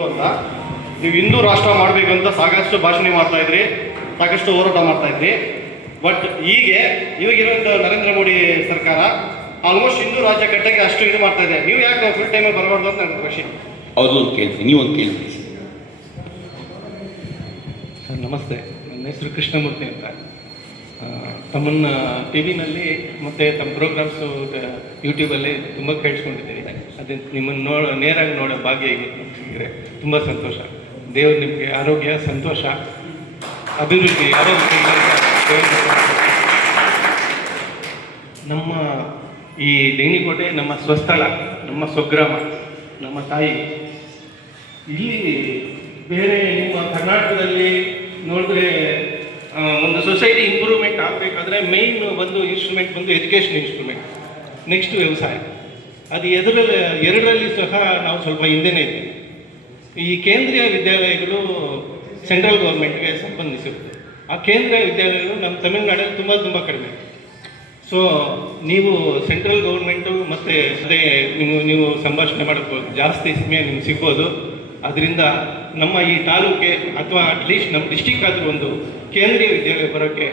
ಅಂತ ನೀವು ಹಿಂದೂ ರಾಷ್ಟ್ರ ಮಾಡಬೇಕಂತ ಸಾಕಷ್ಟು ಭಾಷಣೆ ಮಾಡ್ತಾ ಇದ್ರಿ, ಸಾಕಷ್ಟು ಹೋರಾಟ ಮಾಡ್ತಾ ಇದ್ರಿ. ಬಟ್ ಇವಾಗಿರುವಂಥ ನರೇಂದ್ರ ಮೋದಿ ಸರ್ಕಾರ ಆಲ್ಮೋಸ್ಟ್ ಹಿಂದೂ ರಾಜ್ಯ ಕಟ್ಟಕ್ಕೆ ಅಷ್ಟು ಇದು ಮಾಡ್ತಾ ಇದೆ. ನೀವು ಯಾಕೆ ಫುಲ್ ಟೈಮ್ ಬರಬಾರ್ದು ಅಂತ ನನ್ನ ಪ್ರಶ್ನೆ. ಅವ್ರದ್ದೊಂದು ಕೇಳ್ತೀನಿ, ನೀವೊಂದು ಕೇಳ್ತೀವಿ. ಸರ್ ನಮಸ್ತೆ, ನನ್ನ ಹೆಸರು ಕೃಷ್ಣಮೂರ್ತಿ ಅಂತ. ತಮ್ಮನ್ನು ಟಿ ವಿನಲ್ಲಿ ಮತ್ತು ತಮ್ಮ ಪ್ರೋಗ್ರಾಮ್ಸು ಯೂಟ್ಯೂಬಲ್ಲಿ ತುಂಬ ಕೇಳಿಸ್ಕೊಂಡಿದ್ದೀನಿ. ಅದೇ ನಿಮ್ಮನ್ನು ನೇರಾಗಿ ನೋಡೋ ಭಾಗ್ಯ ಸಿಕ್ಕಿದ್ರೆ ತುಂಬ ಸಂತೋಷ. ದೇವರು ನಿಮಗೆ ಆರೋಗ್ಯ, ಸಂತೋಷ, ಅಭಿವೃದ್ಧಿ, ಆರೋಗ್ಯ. ನಮ್ಮ ಈ ದೇಣಿಕೋಟೆ ನಮ್ಮ ಸ್ವಸ್ಥಳ, ನಮ್ಮ ಸ್ವಗ್ರಾಮ, ನಮ್ಮ ತಾಯಿ. ಇಲ್ಲಿ ಬೇರೆ ನಿಮ್ಮ ಕರ್ನಾಟಕದಲ್ಲಿ ನೋಡಿದ್ರೆ ಒಂದು ಸೊಸೈಟಿ ಇಂಪ್ರೂವ್ಮೆಂಟ್ ಆಗಬೇಕಾದ್ರೆ ಮೇಯ್ನ್ ಒಂದು ಇನ್ಸ್ಟ್ರೂಮೆಂಟ್ ಬಂದು ಎಜುಕೇಷನ್ ಇನ್ಸ್ಟ್ರೂಮೆಂಟ್, ನೆಕ್ಸ್ಟ್ ವ್ಯವಸಾಯ. ಅದು ಎರಡರಲ್ಲಿ ಸಹ ನಾವು ಸ್ವಲ್ಪ ಹಿಂದೆನೇ ಇದ್ದೀವಿ. ಈ ಕೇಂದ್ರೀಯ ವಿದ್ಯಾಲಯಗಳು ಸೆಂಟ್ರಲ್ ಗೌರ್ಮೆಂಟ್ಗೆ ಸಂಬಂಧಿಸಿರುತ್ತೆ. ಆ ಕೇಂದ್ರೀಯ ವಿದ್ಯಾಲಯಗಳು ನಮ್ಮ ತಮಿಳುನಾಡಲ್ಲಿ ತುಂಬ ಕಡಿಮೆ. ಸೊ ನೀವು ಸೆಂಟ್ರಲ್ ಗೌರ್ಮೆಂಟು ಮತ್ತು ಅದೇ ನೀವು ಸಂಭಾಷಣೆ ಮಾಡಬಹುದು, ಜಾಸ್ತಿ ಸಮಯ ನಿಮ್ಗೆ ಸಿಗ್ಬೋದು. ಅದರಿಂದ ನಮ್ಮ ಈ ತಾಲೂಕೆ ಅಥವಾ ಅಟ್ಲೀಸ್ಟ್ ನಮ್ಮ ಡಿಸ್ಟಿಕ್ ಆದರೂ ಒಂದು ಕೇಂದ್ರೀಯ ವಿದ್ಯಾಲಯ ಬರೋಕ್ಕೆ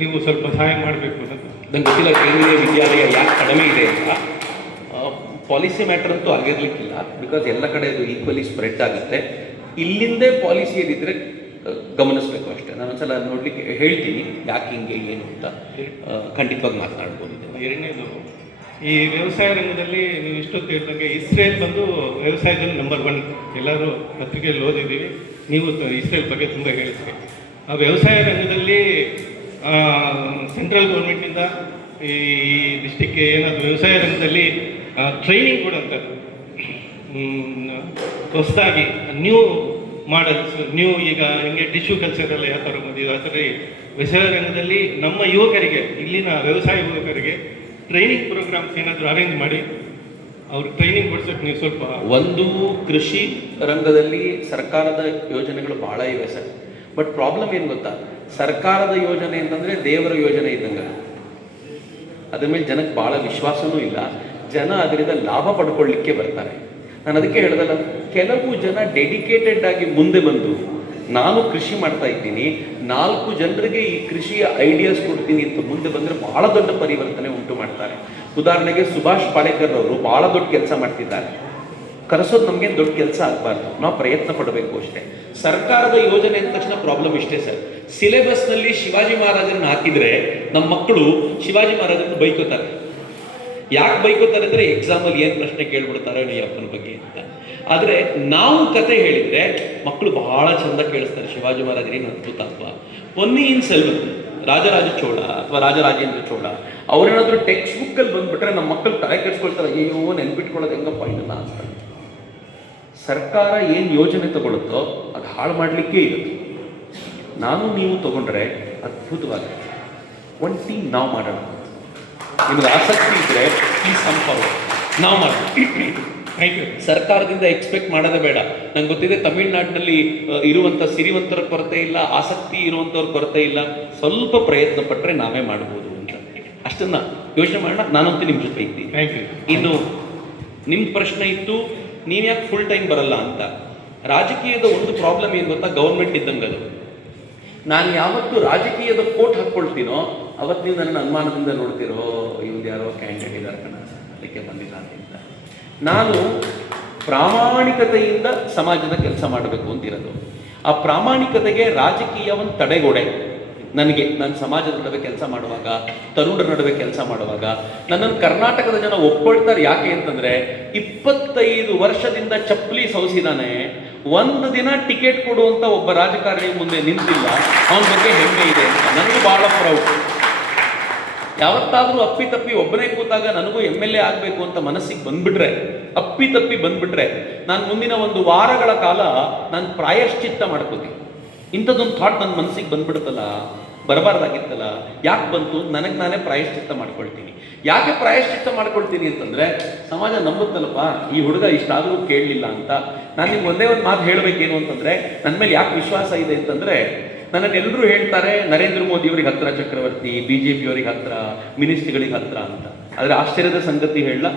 ನೀವು ಸ್ವಲ್ಪ ಸಹಾಯ ಮಾಡಬೇಕು ಅನ್ನೋದು. ನಂಗೆ ಗೊತ್ತಿಲ್ಲ ಕೇಂದ್ರೀಯ ವಿದ್ಯಾಲಯ ಯಾಕೆ ಕಡಿಮೆ ಇದೆ ಅಂತ. ಪಾಲಿಸಿ ಮ್ಯಾಟರ್ ಅಂತೂ ಆಗಿರಲಿಕ್ಕಿಲ್ಲ, ಬಿಕಾಸ್ ಎಲ್ಲ ಕಡೆ ಅದು ಈಕ್ವಲಿ ಸ್ಪ್ರೆಡ್ ಆಗುತ್ತೆ. ಇಲ್ಲಿಂದೇ ಪಾಲಿಸಿ ಏನಿದ್ರೆ ಗಮನಿಸಬೇಕು ಅಷ್ಟೇ. ನಾನು ಒಂದ್ಸಲ ನೋಡಲಿಕ್ಕೆ ಹೇಳ್ತೀನಿ ಯಾಕೆ ಹಿಂಗೆ ಏನು ಅಂತ, ಖಂಡಿತವಾಗಿ ಮಾತನಾಡ್ಬೋದು. ಎರಡನೇದು, ಈ ವ್ಯವಸಾಯ ರಂಗದಲ್ಲಿ ನೀವು ಇಷ್ಟೊತ್ತು ಹೇಳಿದಂಗೆ ಇಸ್ರೇಲ್ ಬಂದು ವ್ಯವಸಾಯದಲ್ಲಿ ನಂಬರ್ 1. ಎಲ್ಲರೂ ಪತ್ರಿಕೆಯಲ್ಲಿ ಓದಿದ್ದೀವಿ, ನೀವು ಇಸ್ರೇಲ್ ಬಗ್ಗೆ ತುಂಬ ಹೇಳಿದ್ರಿ. ಆ ವ್ಯವಸಾಯ ರಂಗದಲ್ಲಿ ಸೆಂಟ್ರಲ್ ಗೌರ್ಮೆಂಟಿಂದ ಈ ಡಿಸ್ಟಿಕ್ಗೆ ಏನಾದರೂ ವ್ಯವಸಾಯ ರಂಗದಲ್ಲಿ ಟ್ರೈನಿಂಗ್ ಕೊಡುವಂಥದ್ದು ಹೊಸದಾಗಿ ನ್ಯೂ ಮಾಡಲ್ಸ್, ನ್ಯೂ ಈಗ ಹಿಂಗೆ ಟಿಶ್ಯೂ ಕಲ್ಚರೆಲ್ಲ ಯಾವ ಥರ ಬಂದಿದೆ ಆ ಥರ ವ್ಯವಸಾಯ ರಂಗದಲ್ಲಿ ನಮ್ಮ ಯುವಕರಿಗೆ, ಇಲ್ಲಿನ ವ್ಯವಸಾಯ ಯುವಕರಿಗೆ ಟ್ರೈನಿಂಗ್ ಪ್ರೋಗ್ರಾಮ್ಸ್ ಏನಾದರೂ ಅರೇಂಜ್ ಮಾಡಿ ಅವ್ರಿಗೆ ಟ್ರೈನಿಂಗ್ ಕೊಡ್ಸೋಕೆ ನೀವು ಸ್ವಲ್ಪ. ಒಂದು ಕೃಷಿ ರಂಗದಲ್ಲಿ ಸರ್ಕಾರದ ಯೋಜನೆಗಳು ಭಾಳ ಇವೆ ಸರ್. ಬಟ್ ಪ್ರಾಬ್ಲಮ್ ಏನು ಗೊತ್ತಾ, ಸರ್ಕಾರದ ಯೋಜನೆ ಅಂತಂದರೆ ದೇವರ ಯೋಜನೆ ಇದ್ದಂಗೆ. ಅದ್ರ ಮೇಲೆ ಜನಕ್ಕೆ ಭಾಳ ವಿಶ್ವಾಸವೂ ಇಲ್ಲ. ಜನ ಅದರಿಂದ ಲಾಭ ಪಡ್ಕೊಳ್ಳಿಕ್ಕೆ ಬರ್ತಾರೆ. ನಾನು ಅದಕ್ಕೆ ಹೇಳ್ದಲ್ಲ, ಕೆಲವು ಜನ ಡೆಡಿಕೇಟೆಡ್ ಆಗಿ ಮುಂದೆ ಬಂದು ನಾನು ಕೃಷಿ ಮಾಡ್ತಾ ಇದ್ದೀನಿ, 4 ಜನರಿಗೆ ಈ ಕೃಷಿಯ ಐಡಿಯಾಸ್ ಕೊಡ್ತೀನಿ ಅಂತ ಮುಂದೆ ಬಂದರೆ ಭಾಳ ದೊಡ್ಡ ಪರಿವರ್ತನೆ ಉಂಟು ಮಾಡ್ತಾರೆ. ಉದಾಹರಣೆಗೆ ಸುಭಾಷ್ ಪಾಳೇಕರ್ ಅವರು ಭಾಳ ದೊಡ್ಡ ಕೆಲಸ ಮಾಡ್ತಿದ್ದಾರೆ. ಕರೆಸೋದು ನಮಗೆ ದೊಡ್ಡ ಕೆಲಸ ಆಗಬಾರ್ದು, ನಾವು ಪ್ರಯತ್ನ ಪಡಬೇಕು ಅಷ್ಟೇ. ಸರ್ಕಾರದ ಯೋಜನೆ ಅಂದ ತಕ್ಷಣ ಪ್ರಾಬ್ಲಮ್ ಇಷ್ಟೇ ಸರ್, ಸಿಲೆಬಸ್ನಲ್ಲಿ ಶಿವಾಜಿ ಮಹಾರಾಜರನ್ನ ಹಾಕಿದರೆ ನಮ್ಮ ಮಕ್ಕಳು ಶಿವಾಜಿ ಮಹಾರಾಜರನ್ನು ಬೈಕೋತಾರೆ. ಯಾಕೆ ಬೈಕೋತಾರೆ ಅಂದರೆ ಎಕ್ಸಾಮಲ್ಲಿ ಏನು ಪ್ರಶ್ನೆ ಕೇಳ್ಬಿಡ್ತಾರೆ ಅಪ್ಪನ ಬಗ್ಗೆ ಅಂತ. ಆದರೆ ನಾವು ಕತೆ ಹೇಳಿದರೆ ಮಕ್ಕಳು ಬಹಳ ಚಂದ ಕೇಳಿಸ್ತಾರೆ. ಶಿವಾಜಿ ಮಹಾರಾಜರು ಏನು ಅದ್ಭುತ ಅಲ್ವಾ. ಪೊನ್ನಿಯಿನ್ ಸೆಲ್ವನ್, ರಾಜರಾಜ ಚೋಳ ಅಥವಾ ರಾಜರಾಜೇಂದ್ರ ಚೋಳ ಅವ್ರೇನಾದರೂ ಟೆಕ್ಸ್ಟ್ ಬುಕ್ಕಲ್ಲಿ ಬಂದುಬಿಟ್ರೆ ನಮ್ಮ ಮಕ್ಕಳು ತಲೆ ಕೆಡಿಸ್ಕೊಳ್ತಾರೆ. ಅಯ್ಯೋ ನೆನ್ಪಿಟ್ಕೊಳ್ಳೋದು ಹೆಂಗಪ್ಪ ಇದನ್ನ ಅಂತ. ಸರ್ಕಾರ ಏನು ಯೋಜನೆ ತಗೊಳುತ್ತೋ ಅದು ಹಾಳು ಮಾಡಲಿಕ್ಕೆ ಇರುತ್ತೆ. ನಾನು ನೀವು ತಗೊಂಡ್ರೆ ಅದ್ಭುತವಾಗುತ್ತೆ. ಒಂದು ಟೀಮ್ ನಾವು ಮಾಡೋಣ. ನಿಮಗೆ ಆಸಕ್ತಿ ಇದ್ದರೆ ಈ ಸಂಪರ್ಕ ನಾವು ಮಾಡೋಣ. Thank you. ಸರ್ಕಾರದಿಂದ ಎಕ್ಸ್ಪೆಕ್ಟ್ ಮಾಡೋದೇ ಬೇಡ. ನಂಗೆ ಗೊತ್ತಿದೆ ತಮಿಳುನಾಡಿನಲ್ಲಿ ಇರುವಂಥ ಸಿರಿವಂತರ ಕೊರತೆ ಇಲ್ಲ, ಆಸಕ್ತಿ ಇರುವಂಥವ್ರ ಕೊರತೆ ಇಲ್ಲ. ಸ್ವಲ್ಪ ಪ್ರಯತ್ನ ಪಟ್ಟರೆ ನಾವೇ ಮಾಡ್ಬೋದು ಅಂತ ಅಷ್ಟನ್ನು ಯೋಚನೆ ಮಾಡೋಣ. ನಾನಂತೂ ನಿಮ್ಮ ಜೊತೆ ಇದ್ದೀನಿ. Thank you. ಇನ್ನು ನಿಮ್ಮ ಪ್ರಶ್ನೆ ಇತ್ತು, ನೀವು ಯಾಕೆ ಫುಲ್ ಟೈಮ್ ಬರಲ್ಲ ಅಂತ. ರಾಜಕೀಯದ ಒಂದು ಪ್ರಾಬ್ಲಮ್ ಏನು ಗೊತ್ತಾ, ಗೌರ್ಮೆಂಟ್ ಇದ್ದಂಗೆ ಅದು. ನಾನು ಯಾವತ್ತು ರಾಜಕೀಯದ ಕೋಟ್ ಹಾಕ್ಕೊಳ್ತೀನೋ ಅವತ್ತು ನೀವು ನನ್ನ ಅನುಮಾನದಿಂದ ನೋಡ್ತಿರೋ, ಇವ್ರು ಯಾರೋ ಕ್ಯಾಂಡಿಡೇಟ್ ಇದ್ದಾರೆ ಕಣ ಅದಕ್ಕೆ ಬಂದಿಲ್ಲ ಅಂತ. ನಾನು ಪ್ರಾಮಾಣಿಕತೆಯಿಂದ ಸಮಾಜದ ಕೆಲಸ ಮಾಡಬೇಕು ಅಂತಿರೋದು. ಆ ಪ್ರಾಮಾಣಿಕತೆಗೆ ರಾಜಕೀಯ ಒಂದು ತಡೆಗೋಡೆ. ನನಗೆ ನನ್ನ ಸಮಾಜದ ನಡುವೆ ಕೆಲಸ ಮಾಡುವಾಗ, ತರುಣರ ನಡುವೆ ಕೆಲಸ ಮಾಡುವಾಗ ನನ್ನನ್ನು ಕರ್ನಾಟಕದ ಜನ ಒಪ್ಕೊಳ್ತಾರೆ. ಯಾಕೆ ಅಂತಂದರೆ 25 ವರ್ಷದಿಂದ ಚಪ್ಪಲಿ ಸೌಸಿದಾನೆ, ಒಂದು ದಿನ ಟಿಕೆಟ್ ಕೊಡುವಂಥ ಒಬ್ಬ ರಾಜಕಾರಣಿ ಮುಂದೆ ನಿಂತಿಲ್ಲ. ಅವನ ಬಗ್ಗೆ ಹೆಮ್ಮೆ ಇದೆ ಅಂತ ನನಗೂ ಭಾಳ ಪ್ರೌಡ್. ಯಾವತ್ತಾದರೂ ಅಪ್ಪಿತಪ್ಪಿ ಒಬ್ಬನೇ ಕೂತಾಗ ನನಗೂ MLA ಆಗಬೇಕು ಅಂತ ಮನಸ್ಸಿಗೆ ಬಂದ್ಬಿಟ್ರೆ, ಅಪ್ಪಿತಪ್ಪಿ ಬಂದ್ಬಿಟ್ರೆ ನಾನು ಮುಂದಿನ 1 ವಾರಗಳ ಕಾಲ ನಾನು ಪ್ರಾಯಶ್ಚಿತ್ತ ಮಾಡ್ಕೋತೀನಿ. ಇಂಥದ್ದೊಂದು ಥಾಟ್ ನನ್ನ ಮನಸ್ಸಿಗೆ ಬಂದ್ಬಿಡುತ್ತಲ್ಲ, ಬರಬಾರ್ದಾಗಿತ್ತಲ್ಲ, ಯಾಕೆ ಬಂತು, ನನಗೆ ನಾನೇ ಪ್ರಾಯಶ್ಚಿತ್ತ ಮಾಡ್ಕೊಳ್ತೀನಿ. ಯಾಕೆ ಪ್ರಾಯಶ್ಚಿತ್ತ ಮಾಡ್ಕೊಳ್ತೀನಿ ಅಂತಂದರೆ ಸಮಾಜ ನಂಬುತ್ತಲ್ಲಪ್ಪ, ಈ ಹುಡುಗ ಇಷ್ಟಾದರೂ ಕೇಳಲಿಲ್ಲ ಅಂತ. ನಾನು ನಿಮ್ಗೆ ಒಂದೇ ಒಂದು ಮಾತು ಹೇಳಬೇಕೇನು ಅಂತಂದರೆ, ನನ್ನ ಮೇಲೆ ಯಾಕೆ ವಿಶ್ವಾಸ ಇದೆ ಅಂತಂದರೆ, ನನ್ನನ್ನೆಲ್ಲರೂ ಹೇಳ್ತಾರೆ ನರೇಂದ್ರ ಮೋದಿಯವ್ರಿಗೆ ಹತ್ತಿರ ಚಕ್ರವರ್ತಿ, BJP ಅವರಿಗೆ ಹತ್ತಿರ, ಮಿನಿಸ್ಟ್ರಿಗಳಿಗೆ ಹತ್ತಿರ ಅಂತ. ಆದರೆ ಆಶ್ಚರ್ಯದ ಸಂಗತಿ ಹೇಳಲ್ಲ,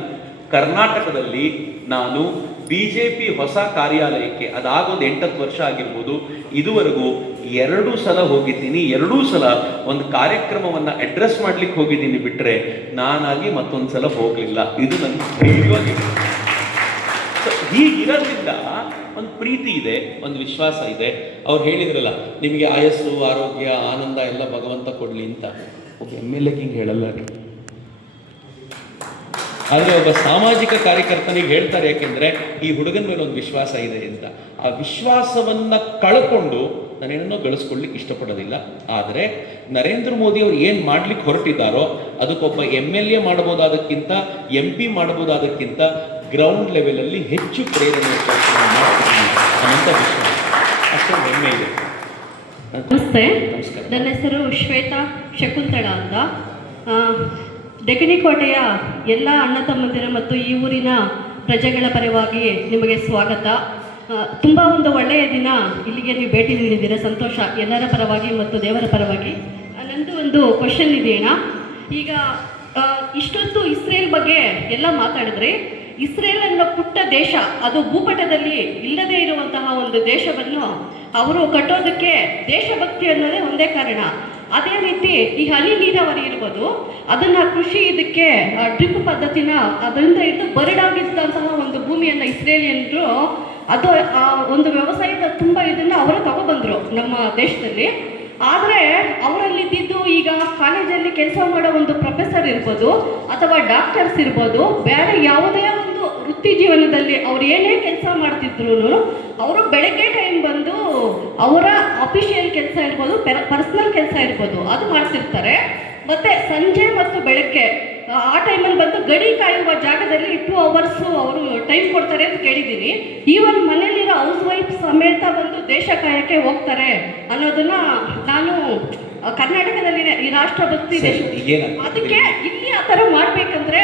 ಕರ್ನಾಟಕದಲ್ಲಿ ನಾನು BJP ಹೊಸ ಕಾರ್ಯಾಲಯಕ್ಕೆ ಅದಾಗೋದು 8 ವರ್ಷ ಆಗಿರ್ಬೋದು, ಇದುವರೆಗೂ 2 ಸಲ ಹೋಗಿದ್ದೀನಿ. 2 ಸಲ ಒಂದು ಕಾರ್ಯಕ್ರಮವನ್ನು ಅಡ್ರೆಸ್ ಮಾಡ್ಲಿಕ್ಕೆ ಹೋಗಿದ್ದೀನಿ ಬಿಟ್ಟರೆ ನಾನಾಗಿ ಮತ್ತೊಂದು ಸಲ ಹೋಗಲಿಲ್ಲ. ಇದು ನನ್ನ ಧೈರ್ಯವಾಗಿದೆ. ಹೀಗಿರೋದ್ರಿಂದ ಒಂದು ಪ್ರೀತಿ ಇದೆ, ಒಂದು ವಿಶ್ವಾಸ ಇದೆ. ಅವ್ರು ಹೇಳಿದ್ರಲ್ಲ, ನಿಮಗೆ ಆಯಸ್ಸು, ಆರೋಗ್ಯ, ಆನಂದ ಎಲ್ಲ ಭಗವಂತ ಕೊಡಲಿ ಅಂತ. ಒಬ್ಬ MLA ಹಿಂಗೆ ಹೇಳಲ್ಲ ರೀ, ಆದರೆ ಒಬ್ಬ ಸಾಮಾಜಿಕ ಕಾರ್ಯಕರ್ತನಿಗೆ ಹೇಳ್ತಾರೆ. ಯಾಕೆಂದರೆ ಈ ಹುಡುಗನ ಮೇಲೆ ಒಂದು ವಿಶ್ವಾಸ ಇದೆ ಅಂತ. ಆ ವಿಶ್ವಾಸವನ್ನು ಕಳ್ಕೊಂಡು ನಾನೇನೋ ಗಳಿಸ್ಕೊಳ್ಳಿಕ್ಕೆ ಇಷ್ಟಪಡೋದಿಲ್ಲ. ಆದರೆ ನರೇಂದ್ರ ಮೋದಿ ಅವರು ಏನು ಮಾಡ್ಲಿಕ್ಕೆ ಹೊರಟಿದ್ದಾರೋ ಅದಕ್ಕೊಬ್ಬ MLA ಮಾಡ್ಬೋದಾದಕ್ಕಿಂತ, MP ಮಾಡ್ಬೋದಾದಕ್ಕಿಂತ ಗ್ರೌಂಡ್ ಲೆವೆಲಲ್ಲಿ ಹೆಚ್ಚು ಪ್ರೇರಣೆ ಮಾಡ್ತೀನಿ ಅನ್ನೋಂಥ ವಿಶ್ವಾಸ. ಅಷ್ಟೊಂದು ಹೆಮ್ಮೆ ಇದೆ. ನಮಸ್ತೆ, ನಮಸ್ಕಾರ. ನನ್ನ ಹೆಸರು ಶ್ವೇತಾ ಶಕುಂತಳ ಅಂತ. ಡೆಕನಿಕೋಟೆಯ ಎಲ್ಲ ಅಣ್ಣ ತಮ್ಮಂದಿರ ಮತ್ತು ಈ ಊರಿನ ಪ್ರಜೆಗಳ ಪರವಾಗಿ ನಿಮಗೆ ಸ್ವಾಗತ. ತುಂಬ ಒಂದು ಒಳ್ಳೆಯ ದಿನ, ಇಲ್ಲಿಗೆ ನೀವು ಭೇಟಿ ನೀಡಿದ್ದೀರ, ಸಂತೋಷ ಎಲ್ಲರ ಪರವಾಗಿ ಮತ್ತು ದೇವರ ಪರವಾಗಿ. ನಂದು ಒಂದು ಕ್ವಶನ್ ಇದೆ ಅಣ್ಣ. ಈಗ ಇಷ್ಟೊತ್ತು ಇಸ್ರೇಲ್ ಬಗ್ಗೆ ಎಲ್ಲ ಮಾತಾಡಿದ್ರೆ, ಇಸ್ರೇಲ್ ಅನ್ನೋ ಪುಟ್ಟ ದೇಶ, ಅದು ಭೂಪಟದಲ್ಲಿ ಇಲ್ಲದೇ ಇರುವಂತಹ ಒಂದು ದೇಶವನ್ನು ಅವರು ಕಟ್ಟೋದಕ್ಕೆ ದೇಶಭಕ್ತಿ ಅನ್ನೋದೇ ಒಂದೇ ಕಾರಣ. ಅದೇ ರೀತಿ ಈ ಹನಿ ನೀರಾವರಿ ಇರ್ಬೋದು, ಅದನ್ನು ಕೃಷಿ ಇದಕ್ಕೆ ಡ್ರಿಪ್ ಪದ್ಧತಿನ ಅದರಿಂದ ಇದ್ದು ಬರಡಾಗಿದ್ದಂತಹ ಒಂದು ಭೂಮಿಯನ್ನು ಇಸ್ರೇಲಿಯನ್ರು ಅದು ಒಂದು ವ್ಯವಸಾಯದ ತುಂಬ ಇದನ್ನು ಅವರು ತಗೊಬಂದರು ನಮ್ಮ ದೇಶದಲ್ಲಿ. ಆದರೆ ಅವರಲ್ಲಿದ್ದಿದ್ದು ಈಗ ಕಾಲೇಜಲ್ಲಿ ಕೆಲಸ ಮಾಡೋ ಒಂದು ಪ್ರೊಫೆಸರ್ ಇರ್ಬೋದು ಅಥವಾ ಡಾಕ್ಟರ್ಸ್ ಇರ್ಬೋದು, ಬೇರೆ ಯಾವುದೇ ಒಂದು ವೃತ್ತಿ ಜೀವನದಲ್ಲಿ ಅವ್ರು ಏನೇ ಕೆಲಸ ಮಾಡ್ತಿದ್ರು ಅವರು ಬೆಳಗ್ಗೆ ಟೈಮ್ ಬಂದು ಅವರ ಅಫಿಷಿಯಲ್ ಕೆಲಸ ಇರ್ಬೋದು, ಪರ್ಸನಲ್ ಕೆಲಸ ಇರ್ಬೋದು, ಅದು ಮಾಡ್ತಿರ್ತಾರೆ. ಮತ್ತು ಸಂಜೆ ಮತ್ತು ಬೆಳಗ್ಗೆ ಆ ಟೈಮಲ್ಲಿ ಬಂದು ಗಡಿ ಕಾಯುವ ಜಾಗದಲ್ಲಿ 2 ಅವರ್ಸು ಅವರು ಟೈಮ್ ಕೊಡ್ತಾರೆ ಅಂತ ಕೇಳಿದ್ದೀನಿ. ಈವನ್ ಮನೇಲಿರೋ ಹೌಸ್ ವೈಫ್ ಸಮೇತ ಬಂದು ದೇಶ ಕಾಯಕ್ಕೆ ಹೋಗ್ತಾರೆ ಅನ್ನೋದನ್ನ ನಾನು ಕರ್ನಾಟಕದಲ್ಲಿ ಈ ರಾಷ್ಟ್ರಭಕ್ತಿ ದೇಶ, ಅದಕ್ಕೆ ಇಲ್ಲಿ ಆ ಥರ ಮಾಡಬೇಕಂದ್ರೆ